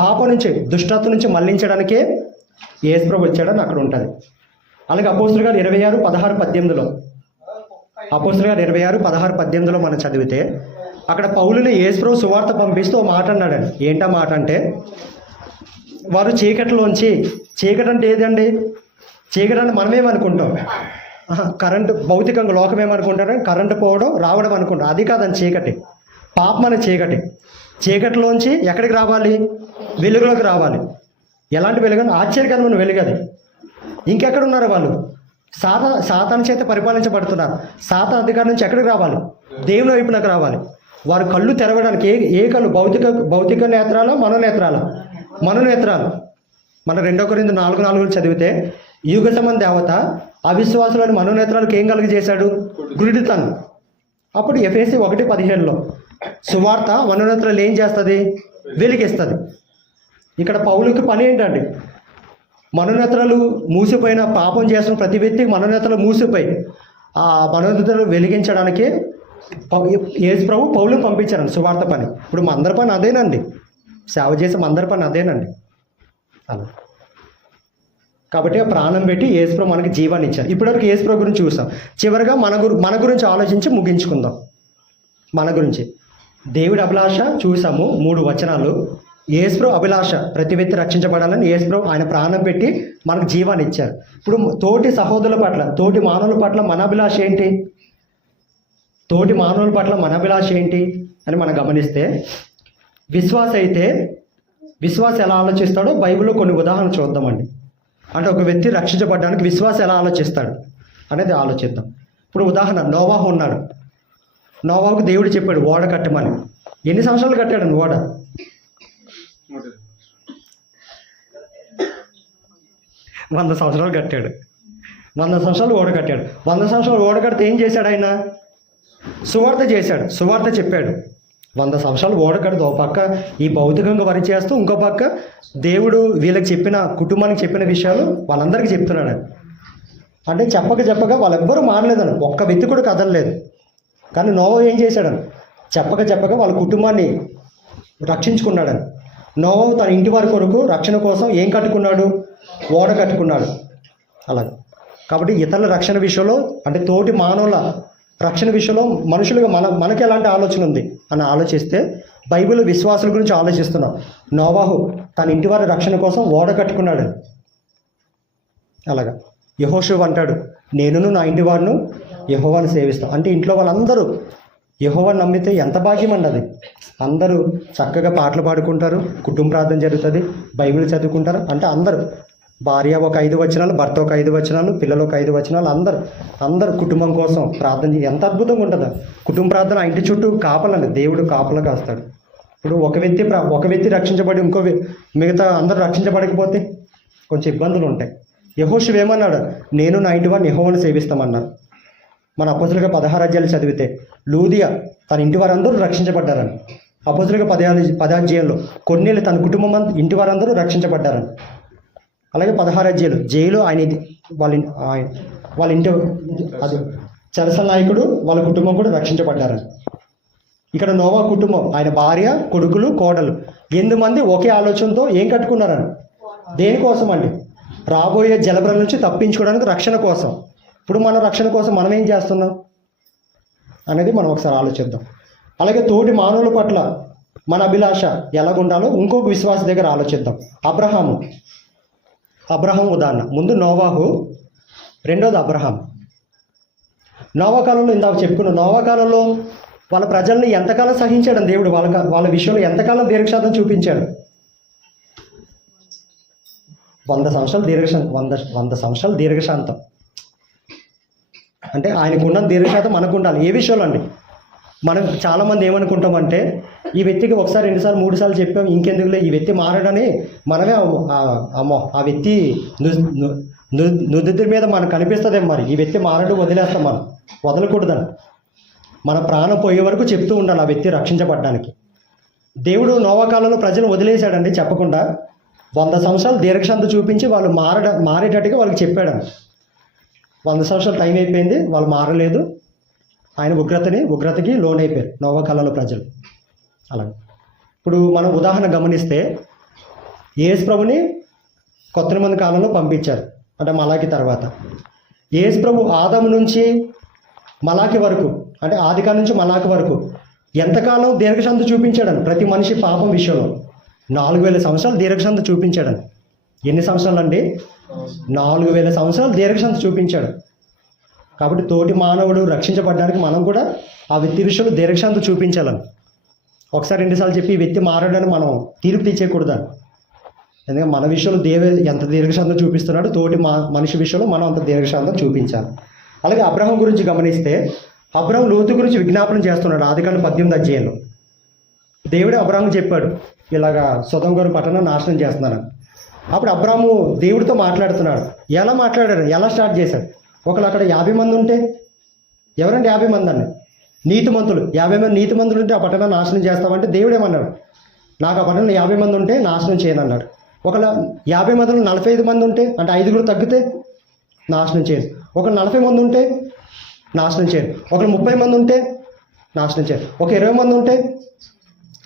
పాపం నుంచి, దుష్టత్వం నుంచి మళ్లించడానికే యేసుప్రభు వచ్చాడని అక్కడ ఉంటుంది. అలాగే అపోస్తలుల గారు 26:16-18 అపోస్తలుల గారు 26:16-18 మనం చదివితే అక్కడ పౌలుని యేసుప్రభు సువార్త పంపిస్తూ ఓ మాట అన్నాడండి. ఏంటా మాట అంటే, వారు చీకటిలోంచి, చీకటి అంటే ఏదండి? చీకటి అంటే మనమేమనుకుంటాం, కరెంటు, భౌతికంగా లోకం ఏమనుకుంటారు, కరెంటు పోవడం రావడం అనుకుంటాం. అది కాదని చీకటి, పాపం అనే చీకటి. చీకటిలోంచి ఎక్కడికి రావాలి? వెలుగులోకి రావాలి. ఎలాంటి వెలుగు? ఆశ్చర్యకరమైన వెలుగది. ఇంకెక్కడ ఉన్నారు వాళ్ళు? సాతాను చేత పరిపాలించబడుతున్నారు. సాతాను అధికారం నుంచి ఎక్కడికి రావాలి? దేవుని వైపునకు రావాలి. వారు కళ్ళు తెరవడానికి ఏ కళ్ళు? భౌతిక నేత్రాలు, మనోనేత్రాలు. మన 2 కొరింథీ 4:4 చదివితే, యుగ సంబంధ దేవత అవిశ్వాసులని మనోనేత్రాలకు ఏం కలిగజేశాడు? గురిడితనం. అప్పుడు ఎఫెసీ 1:15 సువార్త మనోనేత్రాలు ఏం చేస్తుంది? వెలిగిస్తుంది. ఇక్కడ పౌలుకి పని ఏంటండి, మనోనేత్రాలు మూసిపోయిన, పాపం చేస్తున్న ప్రతి వ్యక్తికి మనోనేత్రాలు మూసిపోయి ఆ మనోనేత్రాలు వెలిగించడానికి యేసుప్రభు పౌలుని పంపించారండి సువార్త పని. ఇప్పుడు మా అందరి పని అదేనండి, సేవ చేసే మా అందరి పని అదేనండి. అలా కాబట్టి ఆ ప్రాణం పెట్టి యేసుప్రభు మనకి జీవాన్ని ఇచ్చారు. ఇప్పటివరకు యేసుప్రభు గురించి చూసాం. చివరిగా మన గురించి ఆలోచించి ముగించుకుందాం. మన గురించి దేవుడి అభిలాష చూసాము, 3 వచనాలు. యేసుప్రభు అభిలాష, ప్రతి వ్యక్తి రక్షించబడాలని యేసుప్రభు ఆయన ప్రాణం పెట్టి మనకు జీవాన్ని ఇచ్చారు. ఇప్పుడు తోటి సహోదరుల పట్ల, తోటి మానవుల పట్ల మన అభిలాష ఏంటి? తోటి మానవుల పట్ల మన అభిలాష ఏంటి అని మనం గమనిస్తే, విశ్వాస ఎలా ఆలోచిస్తాడో బైబిల్లో కొన్ని ఉదాహరణలు చూద్దామండి. అంటే ఒక వ్యక్తి రక్షించబడడానికి విశ్వాసం ఎలా ఆలోచిస్తాడు అనేది ఆలోచిద్దాం. ఇప్పుడు ఉదాహరణ, నోవాహు ఉన్నాడు. నోవాహుకు దేవుడు చెప్పాడు ఓడ కట్టమని. ఎన్ని సంవత్సరాలు కట్టాడు ఓడ? 100 సంవత్సరాలు కట్టాడు. 100 సంవత్సరాలు ఓడ కట్టాడు. 100 సంవత్సరాలు ఓడ కడితే ఏం చేశాడు ఆయన? సువార్త చేశాడు, సువార్త చెప్పాడు. 100 సంవత్సరాలు ఓడ కడితే ఒక పక్క ఈ భౌతికంగా వరి చేస్తూ, ఇంకో పక్క దేవుడు వీళ్ళకి చెప్పిన, కుటుంబానికి చెప్పిన విషయాలు వాళ్ళందరికీ చెప్తున్నాడు. అంటే చెప్పక వాళ్ళెవ్వరూ మారలేదని, ఒక్క వ్యక్తి కూడా కదలలేదు. కానీ నోవహు ఏం చేశాడని, చెప్పక వాళ్ళ కుటుంబాన్ని రక్షించుకున్నాడని. నోవహు తన ఇంటి వారి కొరకు రక్షణ కోసం ఏం కట్టుకున్నాడు? ఓడ కట్టుకున్నాడు. అలాగే కాబట్టి ఇతరుల రక్షణ విషయంలో, అంటే తోటి మానవుల రక్షణ విషయంలో మనుషులుగా మనకి ఎలాంటి ఆలోచన ఉంది అని ఆలోచిస్తే, బైబిల్ విశ్వాసుల గురించి ఆలోచిస్తున్నాం. నోవాహు తన ఇంటి వారి రక్షణ కోసం ఓడ కట్టుకున్నాడు. అలాగా యెహోషువ అంటాడు, నేనును నా ఇంటి వారిను యెహోవాను సేవిస్తాం. అంటే ఇంట్లో వాళ్ళందరూ యెహోవాను నమ్మితే ఎంత భాగ్యం అండి అది. అందరూ చక్కగా పాటలు పాడుకుంటారు, కుటుంబ ప్రార్థన జరుగుతుంది, బైబిల్ చదువుకుంటారు. అంటే అందరూ భార్య ఒక 5 వచనాలు, భర్త ఒక 5 వచనాలు, పిల్లలు ఒక 5 వచనాలు, అందరు కుటుంబం కోసం ప్రార్థన ఎంత అద్భుతంగా ఉంటుందో. కుటుంబ ప్రార్థన ఆ ఇంటి చుట్టూ కాపలండి, దేవుడు కాపలా కాస్తాడు. ఇప్పుడు ఒక వ్యక్తి రక్షించబడి మిగతా అందరూ రక్షించబడకపోతే కొంచెం ఇబ్బందులు ఉంటాయి. యెహోషువ ఏమన్నాడు? నేను నా ఇంటి వారిని యెహోవాను సేవిస్తామన్నారు. మన అపోస్తులుగా 16 అధ్యాయాలు చదివితే లూదియా తన ఇంటి వారందరూ రక్షించబడ్డారని. అపోస్తులుగా 10 అధ్యాయంలో కొన్నేళ్ళు తన కుటుంబం ఇంటి వారందరూ రక్షించబడ్డారని. అలాగే 16 అధ్యాయులు జైలు వాళ్ళ ఇంటి అది చెరసల నాయకుడు వాళ్ళ కుటుంబం కూడా రక్షించబడ్డారని. ఇక్కడ నోవా కుటుంబం, ఆయన భార్య, కొడుకులు, కోడలు 8 మంది ఒకే ఆలోచనతో ఏం కట్టుకున్నారని? దేనికోసం అండి? రాబోయే జలప్రల నుంచి తప్పించుకోవడానికి, రక్షణ కోసం. ఇప్పుడు మన రక్షణ కోసం మనం ఏం చేస్తున్నాం అనేది మనం ఒకసారి ఆలోచిద్దాం. అలాగే తోటి మానవుల పట్ల మన అభిలాష ఎలాగుండాలో ఇంకొక విశ్వాస దగ్గర ఆలోచిద్దాం. అబ్రహాం ఉదాహరణ. ముందు నోవాహు, రెండోది అబ్రహాం. నోవా కాలంలో ఇందాక చెప్పుకున్న నోవా కాలంలో వాళ్ళ ప్రజల్ని ఎంతకాలం సహించాడు దేవుడు, వాళ్ళ విషయంలో ఎంతకాలం దీర్ఘశాంతం చూపించాడు? 100 సంవత్సరాలు దీర్ఘశాంతం. అంటే ఆయనకున్న దీర్ఘశాంతం మనకు ఉండాలి. ఏ విషయంలో అండి? మనం చాలామంది ఏమనుకుంటామంటే, ఈ వ్యక్తికి ఒకసారి 2 సార్లు 3 సార్లు చెప్పాం, ఇంకెందుకులే ఈ వ్యక్తి మారడని మనమే అమ్మో ఆ వ్యక్తి నుదుటి మీద మనకు కనిపిస్తుందేమో, మరి ఈ వ్యక్తి మారడు వదిలేస్తాం, మనం వదలకూడదని. మన ప్రాణం పోయే వరకు చెప్తూ ఉండాలి ఆ వ్యక్తి రక్షించబడ్డానికి. దేవుడు నోవా కాలంలో ప్రజలు వదిలేశాడండి చెప్పకుండా. 100 సంవత్సరాలు దీర్ఘశాంతం చూపించి వాళ్ళు మారేటట్టుగా వాళ్ళకి చెప్పాడు. 100 సంవత్సరాలు టైం అయిపోయింది, వాళ్ళు మారలేదు. ఆయన ఉగ్రతకి లోనైపోయారు నోవా కాలంలో ప్రజలు. అలాగే ఇప్పుడు మనం ఉదాహరణ గమనిస్తే యేసు ప్రభుని కొత్త నిబంధన కాలంలో పంపించారు, అంటే మలాకి తర్వాత. యేసు ప్రభు ఆదాము నుంచి మలాకి వరకు, అంటే ఆదికాండం నుంచి మలాకి వరకు ఎంతకాలం దీర్ఘశాంతం చూపించాడని ప్రతి మనిషి పాపం విషయంలో 4000 సంవత్సరాలు దీర్ఘశాంతం చూపించాడని. ఎన్ని సంవత్సరాలు అండి? 4000 సంవత్సరాలు దీర్ఘశాంతం చూపించాడు. కాబట్టి తోటి మానవుడు రక్షించబడడానికి మనం కూడా ఆ వ్యక్తి విషయంలో దీర్ఘశాంతం చూపించాలని. ఒకసారి 2 సార్లు చెప్పి ఈ వ్యక్తి మారడని మనం తీర్పు తెచ్చేయకూడదని. ఎందుకంటే మన విషయంలో ఎంత దీర్ఘశాంతం చూపిస్తున్నాడో తోటి మనిషి విషయంలో మనం అంత దీర్ఘశాంతం చూపించాలి. అలాగే అబ్రహాం గురించి గమనిస్తే, అబ్రహాం లోతు గురించి విజ్ఞాపన చేస్తున్నాడు ఆదికాండం 18 అధ్యాయంలో. దేవుడే అబ్రహాంకు చెప్పాడు, ఇలాగా సొదొమ గొమొర్రా పట్టణం నాశనం చేస్తున్నాను. అప్పుడు అబ్రహాము దేవుడితో మాట్లాడుతున్నాడు. ఎలా మాట్లాడాడు? ఎలా స్టార్ట్ చేశాడు? ఒకళ్ళు అక్కడ 50 మంది ఉంటే, ఎవరంటే 50 మంది అండి? నీతిమంతులు 50 మంది నీతిమంతులు ఉంటే ఆ పట్టణాన్ని నాశనం చేస్తామంటే దేవుడు ఏమన్నాడు? నాకు ఆ పట్టణంలో 50 మంది ఉంటే నాశనం చేయను అన్నాడు. ఒకళ్ళ 50 మందిలో 45 మంది ఉంటే, అంటే 5 తగ్గితే నాశనం చేయను. ఒకళ్ళు 40 మంది ఉంటే నాశనం చేయను. ఒకళ్ళు 30 మంది ఉంటే నాశనం చేయను. ఒక 20 మంది ఉంటే,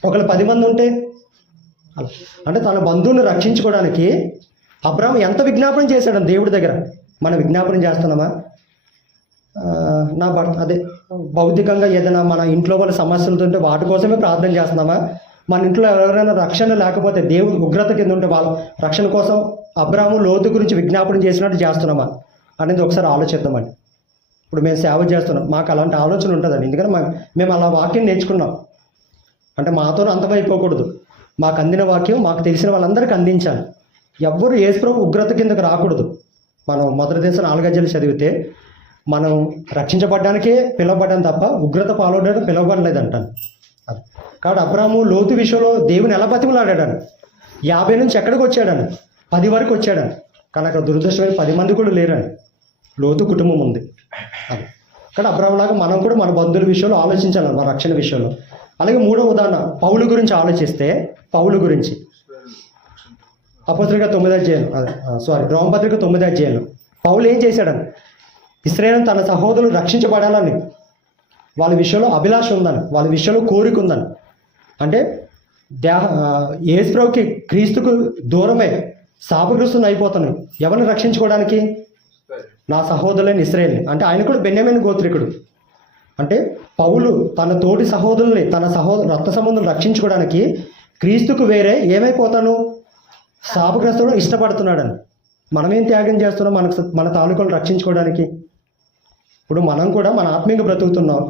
ఒకళ్ళు 10 మంది ఉంటే. అలా అంటే తన బంధువుని రక్షించుకోవడానికి అబ్రహాం ఎంత విజ్ఞాపనం చేశాడు దేవుడి దగ్గర. మనం విజ్ఞాపనం చేస్తున్నామా? నా అదే భౌతికంగా ఏదైనా మన ఇంట్లో వాళ్ళ సమస్యలతో ఉంటే వాటి కోసమే ప్రార్థన చేస్తున్నామా? మన ఇంట్లో ఎవరైనా రక్షణ లేకపోతే దేవుడు ఉగ్రత కింద ఉంటే వాళ్ళ రక్షణ కోసం అబ్రహాము లోతు గురించి విజ్ఞాపనం చేసినట్టు చేస్తున్నామా అనేది ఒకసారి ఆలోచిద్దామండి. ఇప్పుడు మేము సేవ చేస్తున్నాం, మాకు అలాంటి ఆలోచన ఉంటుందండి. ఎందుకంటే మేము అలా వాక్యం నేర్చుకున్నాం. అంటే మాతో అంతమైపోకూడదు. మాకు అందిన వాక్యం మాకు తెలిసిన వాళ్ళందరికీ అందించాలి. ఎవ్వరు యేసు ప్రభు ఉగ్రత కిందకు రాకూడదు. మనం మొదటి దశ 4 అధ్యాయాలు చదివితే మనం రక్షించబడ్డానికే పిలువబడ్డాం తప్ప ఉగ్రత పాల్గొనడానికి పిలువబడలేదంటాను. అది కాబట్టి అబ్రహాము లోతు విషయంలో దేవుని ఎలా బతిమలాడాడని, 50 నుంచి ఎక్కడికి వచ్చాడని, 10 వరకు వచ్చాడని. కానీ అక్కడ దురదృష్టమైన 10 మంది కూడా లేరని. లోతు కుటుంబం ఉంది. అది కానీ అబ్రహాం లాగా మనం కూడా మన బంధువుల విషయంలో ఆలోచించాలి, మన రక్షణ విషయంలో. అలాగే 3వ ఉదాహరణ పౌలు గురించి ఆలోచిస్తే, పౌలు గురించి అపోస్తలుల 9వ అధ్యాయం రోమపత్రిక 9వ అధ్యాయంలో పౌలు ఏం చేశాడని, ఇశ్రాయేలు తన సహోదరులు రక్షించబడాలని వాళ్ళ విషయంలో అభిలాష ఉందని, వాళ్ళ విషయంలో కోరిక ఉందని. అంటే యేసు ప్రభుకి క్రీస్తుకు దూరమే శాపగ్రస్తుని అయిపోతున్నాను. ఎవరిని రక్షించుకోవడానికి? నా సహోదరులైన ఇశ్రాయేలు. అంటే ఆయన కూడా బెన్యామీను గోత్రికుడు. అంటే పౌలు తన తోటి సహోదరుల్ని, తన రక్త సంబంధులను రక్షించుకోవడానికి క్రీస్తుకు వేరే ఏమైపోతాను? శాపగ్రస్తుడు ఇష్టపడుతున్నాడని. మనమేం త్యాగం చేస్తున్నాం మన తాలూకాలను రక్షించుకోవడానికి? ఇప్పుడు మనం కూడా మన ఆత్మీయంగా బ్రతుకుతున్నాం.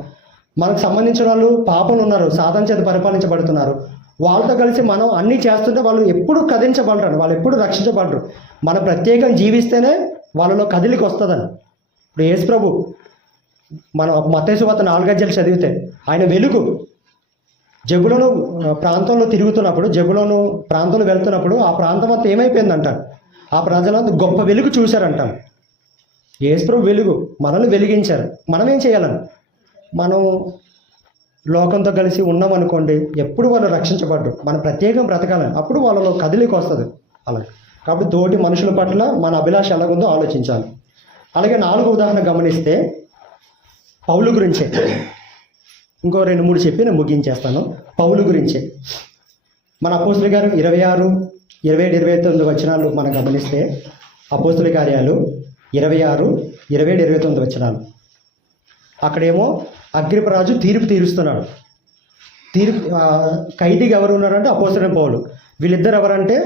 మనకు సంబంధించిన వాళ్ళు పాపలు ఉన్నారు, సాతాను చేత పరిపాలించబడుతున్నారు. వాళ్ళతో కలిసి మనం అన్నీ చేస్తుంటే వాళ్ళు ఎప్పుడు కదిలించబడరు, వాళ్ళు ఎప్పుడు రక్షించబడరు. మనం ప్రత్యేకంగా జీవిస్తేనే వాళ్ళలో కదిలికి వస్తుందని. ఇప్పుడు యేసు ప్రభు మనం మత్తయి సువార్త 4 అధ్యాయాలు చదివితే ఆయన వెలుగు జబులోను ప్రాంతంలో తిరుగుతున్నప్పుడు, జబులోను ప్రాంతంలో వెళ్తున్నప్పుడు ఆ ప్రాంతం అంతా ఏమైపోయిందంట, ఆ ప్రజలంతా గొప్ప వెలుగు చూశారంటాం. యేసు ప్రభు వెలుగు మనల్ని వెలిగించారు. మనం ఏం చేయాలని, మనం లోకంతో కలిసి ఉన్నామనుకోండి ఎప్పుడు వాళ్ళు రక్షించబడ్డు. మనం ప్రత్యేకం బ్రతకాలని, అప్పుడు వాళ్ళలో కదిలికి వస్తుంది. అలాగే కాబట్టి తోటి మనుషుల పట్ల మన అభిలాష ఎలాగుందో ఆలోచించాలి. అలాగే 4వ ఉదాహరణ గమనిస్తే పౌలు గురించే, ఇంకో 2-3 చెప్పి నేను ముగించేస్తాను. పౌలు గురించే మన అపోస్తుల గారు 26, 27, 29 వచనాలు మనం గమనిస్తే, అపోస్తుల కార్యాలు 26, 27, 29 వచనాలు. అక్కడేమో అగ్రిపరాజు తీర్పు తీరుస్తున్నాడు. ఖైదీగా ఎవరు ఉన్నారంటే అపోస్తులైన పౌలు. వీళ్ళిద్దరు ఎవరంటే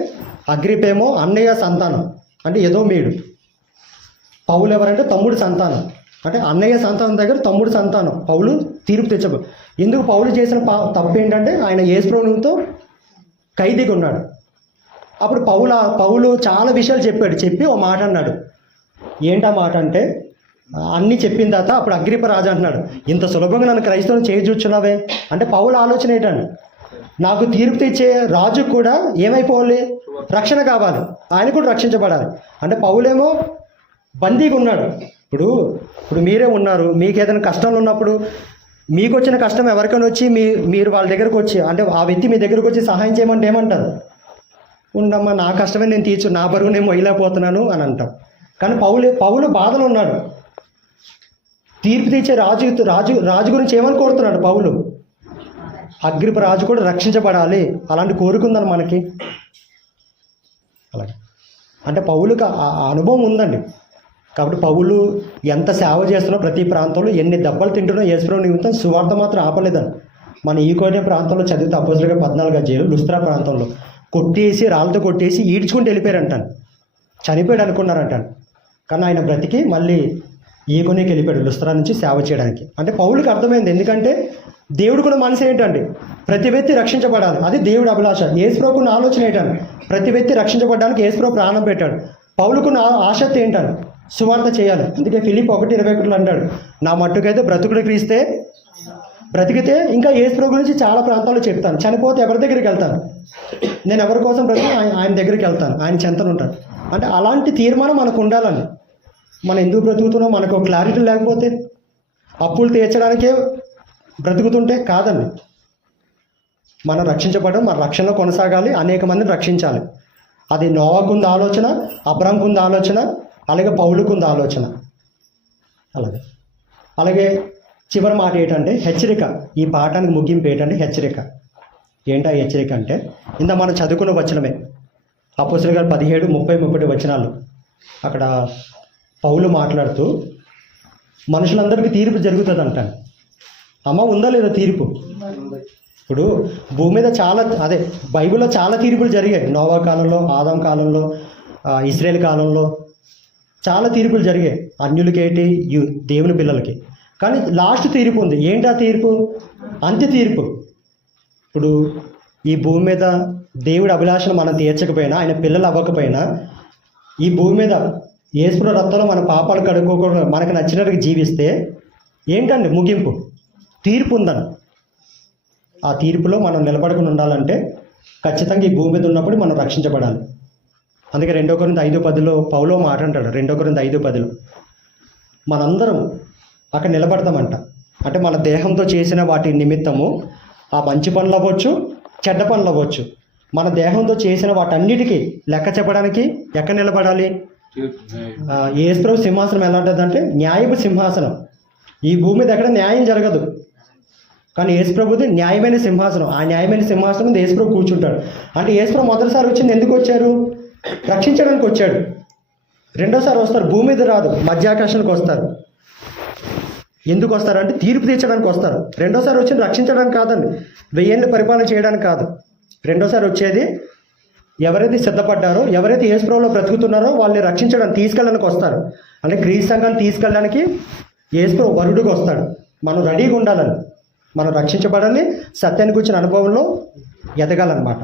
అగ్రిపేమో అన్నయ్య సంతానం అంటే ఎదోమీయుడు, పౌలు ఎవరంటే తమ్ముడు సంతానం అంటే అన్నయ్య సంతానం దగ్గర తమ్ముడు సంతానం. పౌలు తీర్పు తెచ్చబో ఎందుకు పౌలు చేసిన తప్పు ఏంటంటే ఆయన యేసు ప్రభువుతో ఖైదీగా ఉన్నాడు. అప్పుడు పౌలు చాలా విషయాలు చెప్పి ఓ మాట అన్నాడు. ఏంటా మాట అంటే, అన్నీ చెప్పిన తర్వాత అప్పుడు అగ్రిప రాజు అంటున్నాడు, ఇంత సులభంగా నన్ను క్రైస్తవం చేయచూచున్నావే అంటే పౌలు ఆలోచన ఏంటండి, నాకు తీర్పు తెచ్చే రాజు కూడా ఏమైపోవాలి, రక్షణ కావాలి, ఆయన కూడా రక్షించబడాలి. అంటే పౌలేమో బందీగా ఉన్నాడు. ఇప్పుడు మీరే ఉన్నారు, మీకు ఏదైనా కష్టంలో ఉన్నప్పుడు మీకు వచ్చిన కష్టం ఎవరికైనా వచ్చి మీరు వాళ్ళ దగ్గరకు వచ్చి అంటే ఆ వ్యక్తి మీ దగ్గరకు వచ్చి సహాయం చేయమంటే ఏమంటారు, ఉండమ్మా నా కష్టమే నేను తీర్చు, నా బరువు నేను మొయ్యలేకపోతున్నాను అని అంటాం. కానీ పౌలు బాధలో ఉన్నాడు. తీర్పు తీర్చే రాజు గురించి ఏమని కోరుతున్నాడు పౌలు, అగ్రిప రాజు కూడా రక్షించబడాలి, అలాంటి కోరుకుందని మనకి. అలాగే అంటే పౌలుకి ఆ అనుభవం ఉందండి. కాబట్టి పౌలు ఎంత సేవ చేస్తున్నా ప్రతి ప్రాంతంలో ఎన్ని దెబ్బలు తింటున్నా యేసుప్రభు నిమిత్తం సువార్త మాత్రం ఆపలేదని. మన ఈకోనే ప్రాంతంలో చదివితే అపోస్తలుగా 14 అధ్యాయం లుస్త్రా ప్రాంతంలో రాళ్ళతో కొట్టేసి ఈడ్చుకుంటూ వెళ్ళిపోయారంటాను, చనిపోయాడు అనుకున్నారంటాను. కానీ ఆయన బ్రతికి మళ్ళీ ఈకోనేకి వెళ్ళిపోయాడు లుస్త్రా నుంచి సేవ చేయడానికి. అంటే పౌలుకి అర్థమైంది, ఎందుకంటే దేవుడు కూడా మనసు ఏంటండి, ప్రతి వ్యక్తి రక్షించబడాలి, అది దేవుడి అభిలాష. యేసుప్రభుకున్న ఆలోచన ఏంటండి, ప్రతి వ్యక్తి రక్షించబడడానికి యేసుప్రభు ప్రాణం పెట్టాడు. పౌలుకున్న ఆసక్తి ఏంటని, సువార్త చేయాలి. అందుకే ఫిలిప్ 1:21 అంటాడు, నా మట్టుకైతే బ్రతుకుడు క్రీస్తే, బ్రతికితే ఇంకా యేసుప్రభు గురించి చాలా ప్రాంతాల్లో చెప్తాను, చనిపోతే ఎవరి దగ్గరికి వెళ్తాను, నేను ఎవరి కోసం బ్రతుకు ఆయన దగ్గరికి వెళ్తాను, ఆయన చెంతను ఉంటాను. అంటే అలాంటి తీర్మానం మనకు ఉండాలండి. మనం ఎందుకు బ్రతుకుతున్నాం మనకు క్లారిటీ లేకపోతే, అప్పులు తీర్చడానికే బ్రతుకుతుంటే కాదండి. మనం రక్షించబడడం, మన రక్షణలో కొనసాగాలి, అనేక మందిని రక్షించాలి. అది నోవాకుంది ఆలోచన, అబ్రాహాముకుంది ఆలోచన, అలాగే పౌలుకుంది ఆలోచన. అలాగే చివరి మాట ఏంటంటే హెచ్చరిక. ఈ పాఠానికి ముగింపు ఏంటంటే హెచ్చరిక. ఏంటా హెచ్చరిక అంటే, ఇంత మనం చదువుకున్న వచనమే అపోస్తలుల గారు 17, 30, 31 వచనాలు. అక్కడ పౌలు మాట్లాడుతూ మనుషులందరికీ తీర్పు జరుగుతుంది అంటాను. అమ్మ ఉందా లేదా తీర్పు? ఇప్పుడు భూమి మీద బైబిల్లో చాలా తీర్పులు జరిగాయి. నోవా కాలంలో, ఆదాం కాలంలో, ఇశ్రాయేల్ కాలంలో చాలా తీర్పులు జరిగాయి, అన్యులకేటి దేవుని పిల్లలకి. కానీ లాస్ట్ తీర్పు ఉంది. ఏంటి ఆ తీర్పు? అంత్య తీర్పు. ఇప్పుడు ఈ భూమి మీద దేవుడి అభిలాషను మనం తీర్చకపోయినా, ఆయన పిల్లలు అవ్వకపోయినా, ఈ భూమి మీద యేసుప్రభు రక్తంలో మన పాపాలు కడుక్కోకుండా మనకు నచ్చినట్టుగా జీవిస్తే ఏంటండి ముగింపు? తీర్పు ఉందని. ఆ తీర్పులో మనం నిలబడుకుని ఉండాలంటే ఖచ్చితంగా ఈ భూమి మీద ఉన్నప్పుడు మనం రక్షించబడాలి. అందుకే 2 కొరింథీ 5:10 పౌలు మాట అంటాడు. 2 కొరింథీ 5:10 మనందరం అక్కడ నిలబడతామంట. అంటే మన దేహంతో చేసిన వాటి నిమిత్తము ఆ మంచి పనులు అవ్వచ్చు, చెడ్డ పనులు అవ్వచ్చు, మన దేహంతో చేసిన వాటన్నిటికీ లెక్క చెప్పడానికి ఎక్కడ నిలబడాలి? యేసుప్రభు సింహాసనం ఎలా ఉంటుందంటే న్యాయపు సింహాసనం. ఈ భూమి మీద ఎక్కడ న్యాయం జరగదు, కానీ యేసుప్రభుది న్యాయమైన సింహాసనం. ఆ న్యాయమైన సింహాసనం మీద యేసుప్రభు కూర్చుంటాడు. అంటే యేసుప్రభు మొదటిసారి వచ్చింది ఎందుకు వచ్చారు? రక్షించడానికి వచ్చాడు. రెండోసారి వస్తారు, భూమి మీద రాదు, మధ్యాకాశానికి వస్తారు. ఎందుకు వస్తారంటే తీర్పు తీర్చడానికి వస్తారు. రెండోసారి వచ్చింది రక్షించడానికి కాదండి, 1000 ఏళ్ళు పరిపాలన చేయడానికి కాదు. రెండోసారి వచ్చేది ఎవరైతే సిద్ధపడ్డారో, ఎవరైతే యేసుప్రభులో బ్రతుకుతున్నారో వాళ్ళని రక్షించడానికి, తీసుకెళ్ళడానికి వస్తారు. అంటే క్రీస్తు సంఘాన్ని తీసుకెళ్ళడానికి యేసుప్రభు వరుడుగా వస్తాడు. మనం రెడీగా ఉండాలని. మనం రక్షించబడాలి, సత్యాన్ని కూర్చిన అనుభవంలో ఎదగాలన్నమాట.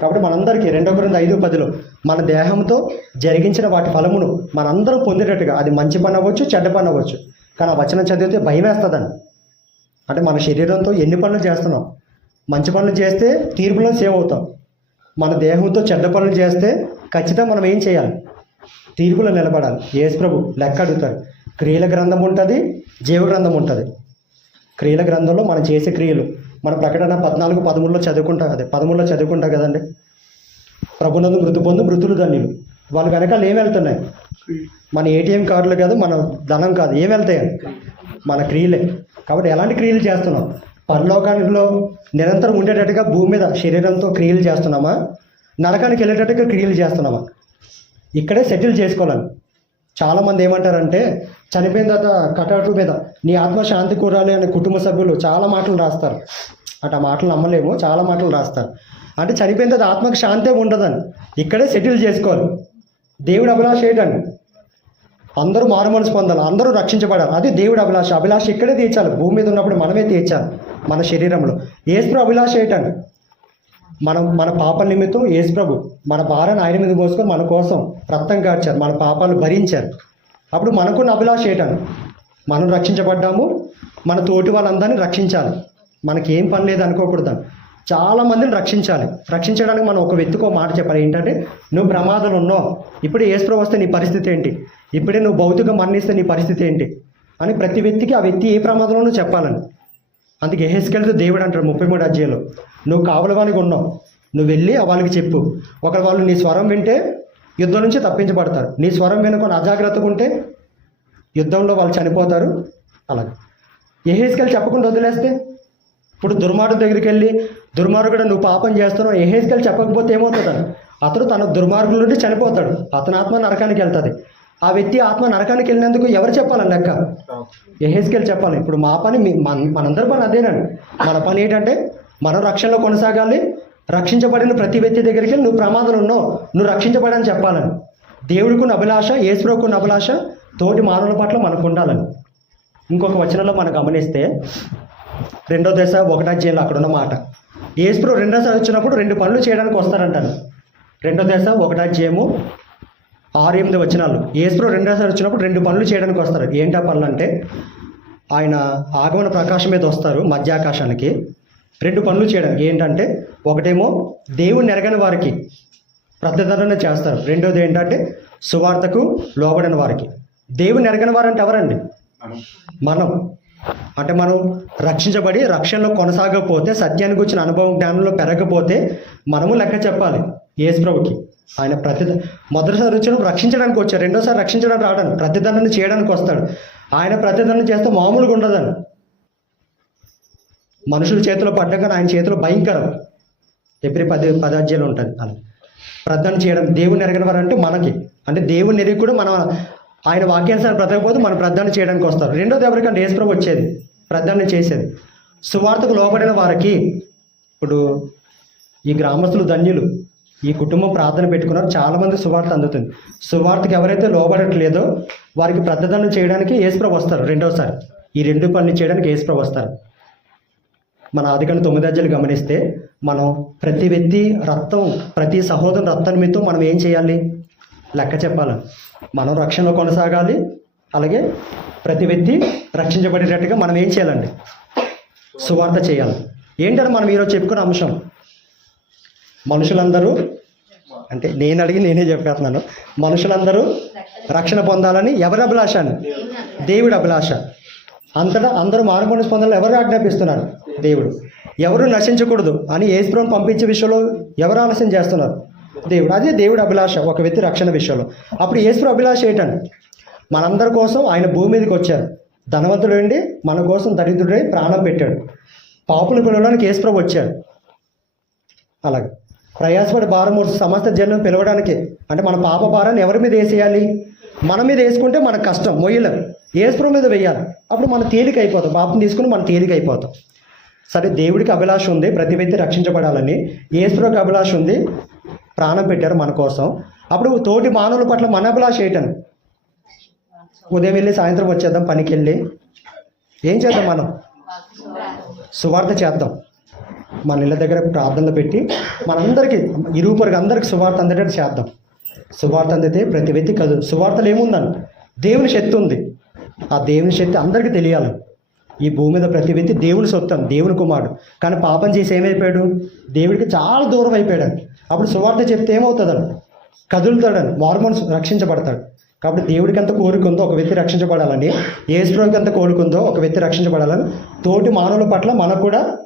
కాబట్టి మనందరికీ 2 కొరింథీ 5:10 మన దేహంతో జరిగించిన వాటి ఫలమును మనందరం పొందేటట్టుగా, అది మంచి పని అవ్వచ్చు, చెడ్డ పని అవ్వచ్చు. కానీ ఆ వచనం చదివితే భయం వేస్తుందని. అంటే మన శరీరంతో ఎన్ని పనులు చేస్తున్నాం? మంచి పనులు చేస్తే తీర్పులో సేవ్ అవుతాం. మన దేహంతో చెడ్డ పనులు చేస్తే ఖచ్చితంగా మనం ఏం చేయాలి? తీర్పులో నిలబడాలి. యేసు ప్రభు లెక్క అడుగుతారు. క్రియల గ్రంథం ఉంటుంది, జీవ గ్రంథం ఉంటుంది. క్రియల గ్రంథంలో మనం చేసే క్రియలు మన ప్రకటన 14:13 చదువుకుంటాం. అదే 13 చదువుకుంటాం కదండి. ప్రభునందు మృతి పొందు మృతులు ధన్యులు. వాళ్ళు వెనకాల ఏం వెళ్తున్నాయి? మన ఏటీఎం కార్డులు కాదు, మన ధనం కాదు, ఏం వెళ్తాయి? మన క్రియలే. కాబట్టి ఎలాంటి క్రియలు చేస్తున్నాం? పరలోకంలో నిరంతరం ఉండేటట్టుగా భూమి మీద శరీరంతో క్రియలు చేస్తున్నామా? నరకానికి వెళ్ళేటట్టుగా క్రియలు చేస్తున్నామా? ఇక్కడే సెటిల్ చేసుకోవాలని. చాలామంది ఏమంటారంటే చనిపోయిన తర్వాత కటౌట్ మీద నీ ఆత్మ శాంతి కూరాలి అనే కుటుంబ సభ్యులు చాలా మాటలు రాస్తారు. అటు ఆ మాటలు నమ్మలేము, చాలా మాటలు రాస్తారు. అంటే చనిపోయిన తర్వాత ఆత్మకు శాంతే ఉండదని. ఇక్కడే సెటిల్ చేసుకోవాలి. దేవుడు అభిలాష ఏంటండి? అందరూ మారు మనసు పొందాలి, అందరూ రక్షించబడాలి. అది దేవుడు అభిలాష. అభిలాష ఇక్కడే తీర్చాలి. భూమి మీద ఉన్నప్పుడు మనమే తీర్చాలి మన శరీరంలో. యేసు అభిలాష ఏంటండి? మన పాప నిమిత్తం యేసు ప్రభు మన భారాన్ని ఆయన మీద మోసుకొని మన కోసం రక్తం కార్చారు, మన పాపాలు భరించారు. అప్పుడు మనకున్న అభిలాష ఏంటండి? మనం రక్షించబడ్డాము, మన తోటి వాళ్ళందరినీ రక్షించాలి. మనకేం పని లేదు అనుకోకూడదు. చాలామందిని రక్షించాలి. రక్షించడానికి మనం ఒక వ్యక్తికి ఒక మాట చెప్పాలి. ఏంటంటే, నువ్వు ప్రమాదాలు ఉన్నావు, ఇప్పుడే యేసు ప్రభు వస్తే నీ పరిస్థితి ఏంటి? ఇప్పుడే నువ్వు భౌతికంగా మరణిస్తే నీ పరిస్థితి ఏంటి అని ప్రతి వ్యక్తికి ఆ వ్యక్తి ఏ ప్రమాదంలోనూ చెప్పాలని. అందుకే యెహెజ్కేలుతో దేవుడు అంటాడు 33 అధ్యాయంలో, నువ్వు కావలవానికి ఉన్నావు, నువ్వు వెళ్ళి వాళ్ళకి చెప్పు. ఒకవేళ వాళ్ళు నీ స్వరం వింటే యుద్ధం నుంచి తప్పించబడతారు, నీ స్వరం వినుకొని అజాగ్రత్తగా ఉంటే యుద్ధంలో వాళ్ళు చనిపోతారు. అలాగే యెహెజ్కేలు చెప్పకుండా వదిలేస్తే, ఇప్పుడు దుర్మార్గుడి దగ్గరికి వెళ్ళి దుర్మార్గుడు నువ్వు పాపం చేస్తున్నావు యెహెజ్కేలు చెప్పకపోతే ఏమవుతుంది? అతడు తన దుర్మార్గుల నుండి చనిపోతాడు, అతని ఆత్మ నరకానికి వెళ్తుంది. ఆ వ్యక్తి ఆత్మ నరకానికి వెళ్ళినందుకు ఎవరు చెప్పాలని లెక్క? యెహెజ్కేలు చెప్పాలి. ఇప్పుడు మా పని మనందరి పని అదేనండి. మన పని ఏంటంటే మనం రక్షణలో కొనసాగాలి. రక్షించబడిన ప్రతి వ్యక్తి దగ్గరికి వెళ్ళి నువ్వు ప్రమాదాలు ఉన్నావు, నువ్వు రక్షించబడని చెప్పాలని. దేవుడికున్న అభిలాష, యేసు ప్రభువుకున్న అభిలాష తోటి మానవుల పట్ల మనకు ఉండాలని. ఇంకొక వచనంలో మనం గమనిస్తే 2 దశ 1 అధ్యాయంలో అక్కడ ఉన్న మాట, యేసు ప్రభు 2వ సారి వచ్చినప్పుడు 2 పనులు చేయడానికి వస్తారంటారు. 2 దశ 1 అధ్యాయము 6-8 వచనాలు. యేసు ప్రభు 2వ సారి వచ్చినప్పుడు 2 పనులు చేయడానికి వస్తారు. ఏంటా పనులు అంటే, ఆయన ఆగమన ప్రకాశం మీద వస్తారు మధ్యాకాశానికి. 2 పనులు చేయడానికి ఏంటంటే, ఒకటేమో దేవుని ఎరగని వారికి ప్రతిదండన చేస్తారు. రెండోది ఏంటంటే సువార్తకు లోబడిన వారికి. దేవుని ఎరగని వారంటే ఎవరండి? మనం. అంటే మనం రక్షించబడి రక్షణలో కొనసాగకపోతే, సత్యానికి వచ్చిన అనుభవం జ్ఞానంలో పెరగకపోతే మనము లెక్క చెప్పాలి యేసు ప్రభుకి. ఆయన మొదటిసారి వచ్చినప్పుడు రక్షించడానికి వచ్చాడు, రెండోసారి రక్షించడానికి రావడానికి, ప్రతిదండన చేయడానికి వస్తాడు. ఆయన ప్రతిదండన చేస్తే మామూలుగా ఉండదని. మనుషుల చేతిలో పడ్డాక ఆయన చేతిలో భయంకరం. ఎప్పుడు 10 అధ్యాయాలు ఉంటుంది. అలా ప్రతిదండన చేయడం దేవుని ఎరగని వారు అంటే మనకి, అంటే దేవుని ఎరిగి కూడా మనం ఆయన వాక్యానుసారం బ్రతకపోతే మనం ప్రతిదండన చేయడానికి వస్తారు. రెండోది ఎవరికంటే యేసు ప్రభు వచ్చేది, ప్రతిదండన చేసేది. సువార్తకు లోబడిన వారికి. ఇప్పుడు ఈ గ్రామస్తులు ధన్యులు, ఈ కుటుంబం ప్రార్థన పెట్టుకున్నారు, చాలామంది సువార్త అందుతుంది. సువార్తకు ఎవరైతే లోబడట్లేదో వారికి ప్రతిదండన చేయడానికి యేసు ప్రభు వస్తారు రెండోసారి. ఈ 2 పనులు చేయడానికి యేసు ప్రభు వస్తారు. మన ఆదికాండం 9 అధ్యాయాలు గమనిస్తే, మనం ప్రతి వ్యక్తి రక్తం, ప్రతి సహోదరుని రక్తం నిమిత్తం మనం ఏం చేయాలి? లెక్క చెప్పాలి. మనం రక్షణలో కొనసాగాలి. అలాగే ప్రతి వ్యక్తి రక్షించబడేటట్టుగా మనం ఏం చేయాలండి? సువార్త చేయాలి. ఏంటంటే మనం ఈరోజు చెప్పుకున్న అంశం, మనుషులందరూ, అంటే నేను అడిగి నేనే చెప్పేస్తున్నాను, మనుషులందరూ రక్షణ పొందాలని ఎవరి అభిలాష? దేవుడి అభిలాష. అంతటా అందరూ మారుమనసు పొందాలని ఎవరు ఆజ్ఞాపిస్తున్నారు? దేవుడు. ఎవరు నశించకూడదు అని యేసు ప్రభువుని పంపించే విషయంలో ఎవరు ఆలస్యం చేస్తున్నారు? దేవుడు. అదే దేవుడి అభిలాష ఒక వ్యక్తి రక్షణ విషయంలో. అప్పుడు యేసు ప్రభు అభిలాష ఏంటండి? మనందరి కోసం ఆయన భూమి మీదకి వచ్చారు. ధనవంతుడు అండి మన కోసం దరిద్రుడై ప్రాణం పెట్టాడు. పాపులు పిలవడానికి యేసు ప్రభు వచ్చాడు. అలాగే ప్రయాసపడి భారం సమస్త జనం పిలవడానికి, అంటే మన పాప భారాన్ని ఎవరి మీద వేసేయాలి? మన మీద వేసుకుంటే మనకు కష్టం, మొయ్యలేం. యేసు ప్రభు మీద వేయాలి. అప్పుడు మనం తేలిక అయిపోతాం. పాపం తీసుకుని మనం తేలిక అయిపోతాం. సరే, దేవుడికి అభిలాష ఉంది ప్రతి వ్యక్తి రక్షించబడాలని, యేసు ప్రభుకి అభిలాష ఉంది, ప్రాణం పెట్టారు మన కోసం. అప్పుడు తోటి మానవుల పట్ల మన అభిలాష ఏంటని? ఉదయం వెళ్ళి సాయంత్రం వచ్చేద్దాం పనికి వెళ్ళి ఏం చేద్దాం? మనం సువార్త చేద్దాం. మన ఇళ్ళ దగ్గర ప్రార్థనలు పెట్టి మనందరికీ ఇరువుపరికి అందరికి సువార్త అందేటట్టు చేద్దాం. సువార్త అందితే ప్రతి వ్యక్తి కాదు. సువార్తలు ఏముందని దేవుని శక్తి ఉంది. ఆ దేవుని శక్తి అందరికీ తెలియాలి. ఈ భూమి మీద ప్రతి వ్యక్తి దేవుని సొత్తం, దేవుని కుమారుడు. కానీ పాపం చేసి ఏమైపోయాడు? దేవుడికి చాలా దూరం అయిపోయాడు. అప్పుడు సువార్త చెప్తే ఏమవుతుందని? కదులుతాడని, మారుమనసు రక్షించబడతాడు. కాబట్టి దేవుడికి ఎంత కోరిక ఉందో ఒక వ్యక్తి రక్షించబడాలని, యేసుప్రభువుకి ఎంత కోరిక ఉందో ఒక వ్యక్తి రక్షించబడాలని, తోటి మానవుల పట్ల మనకు కూడా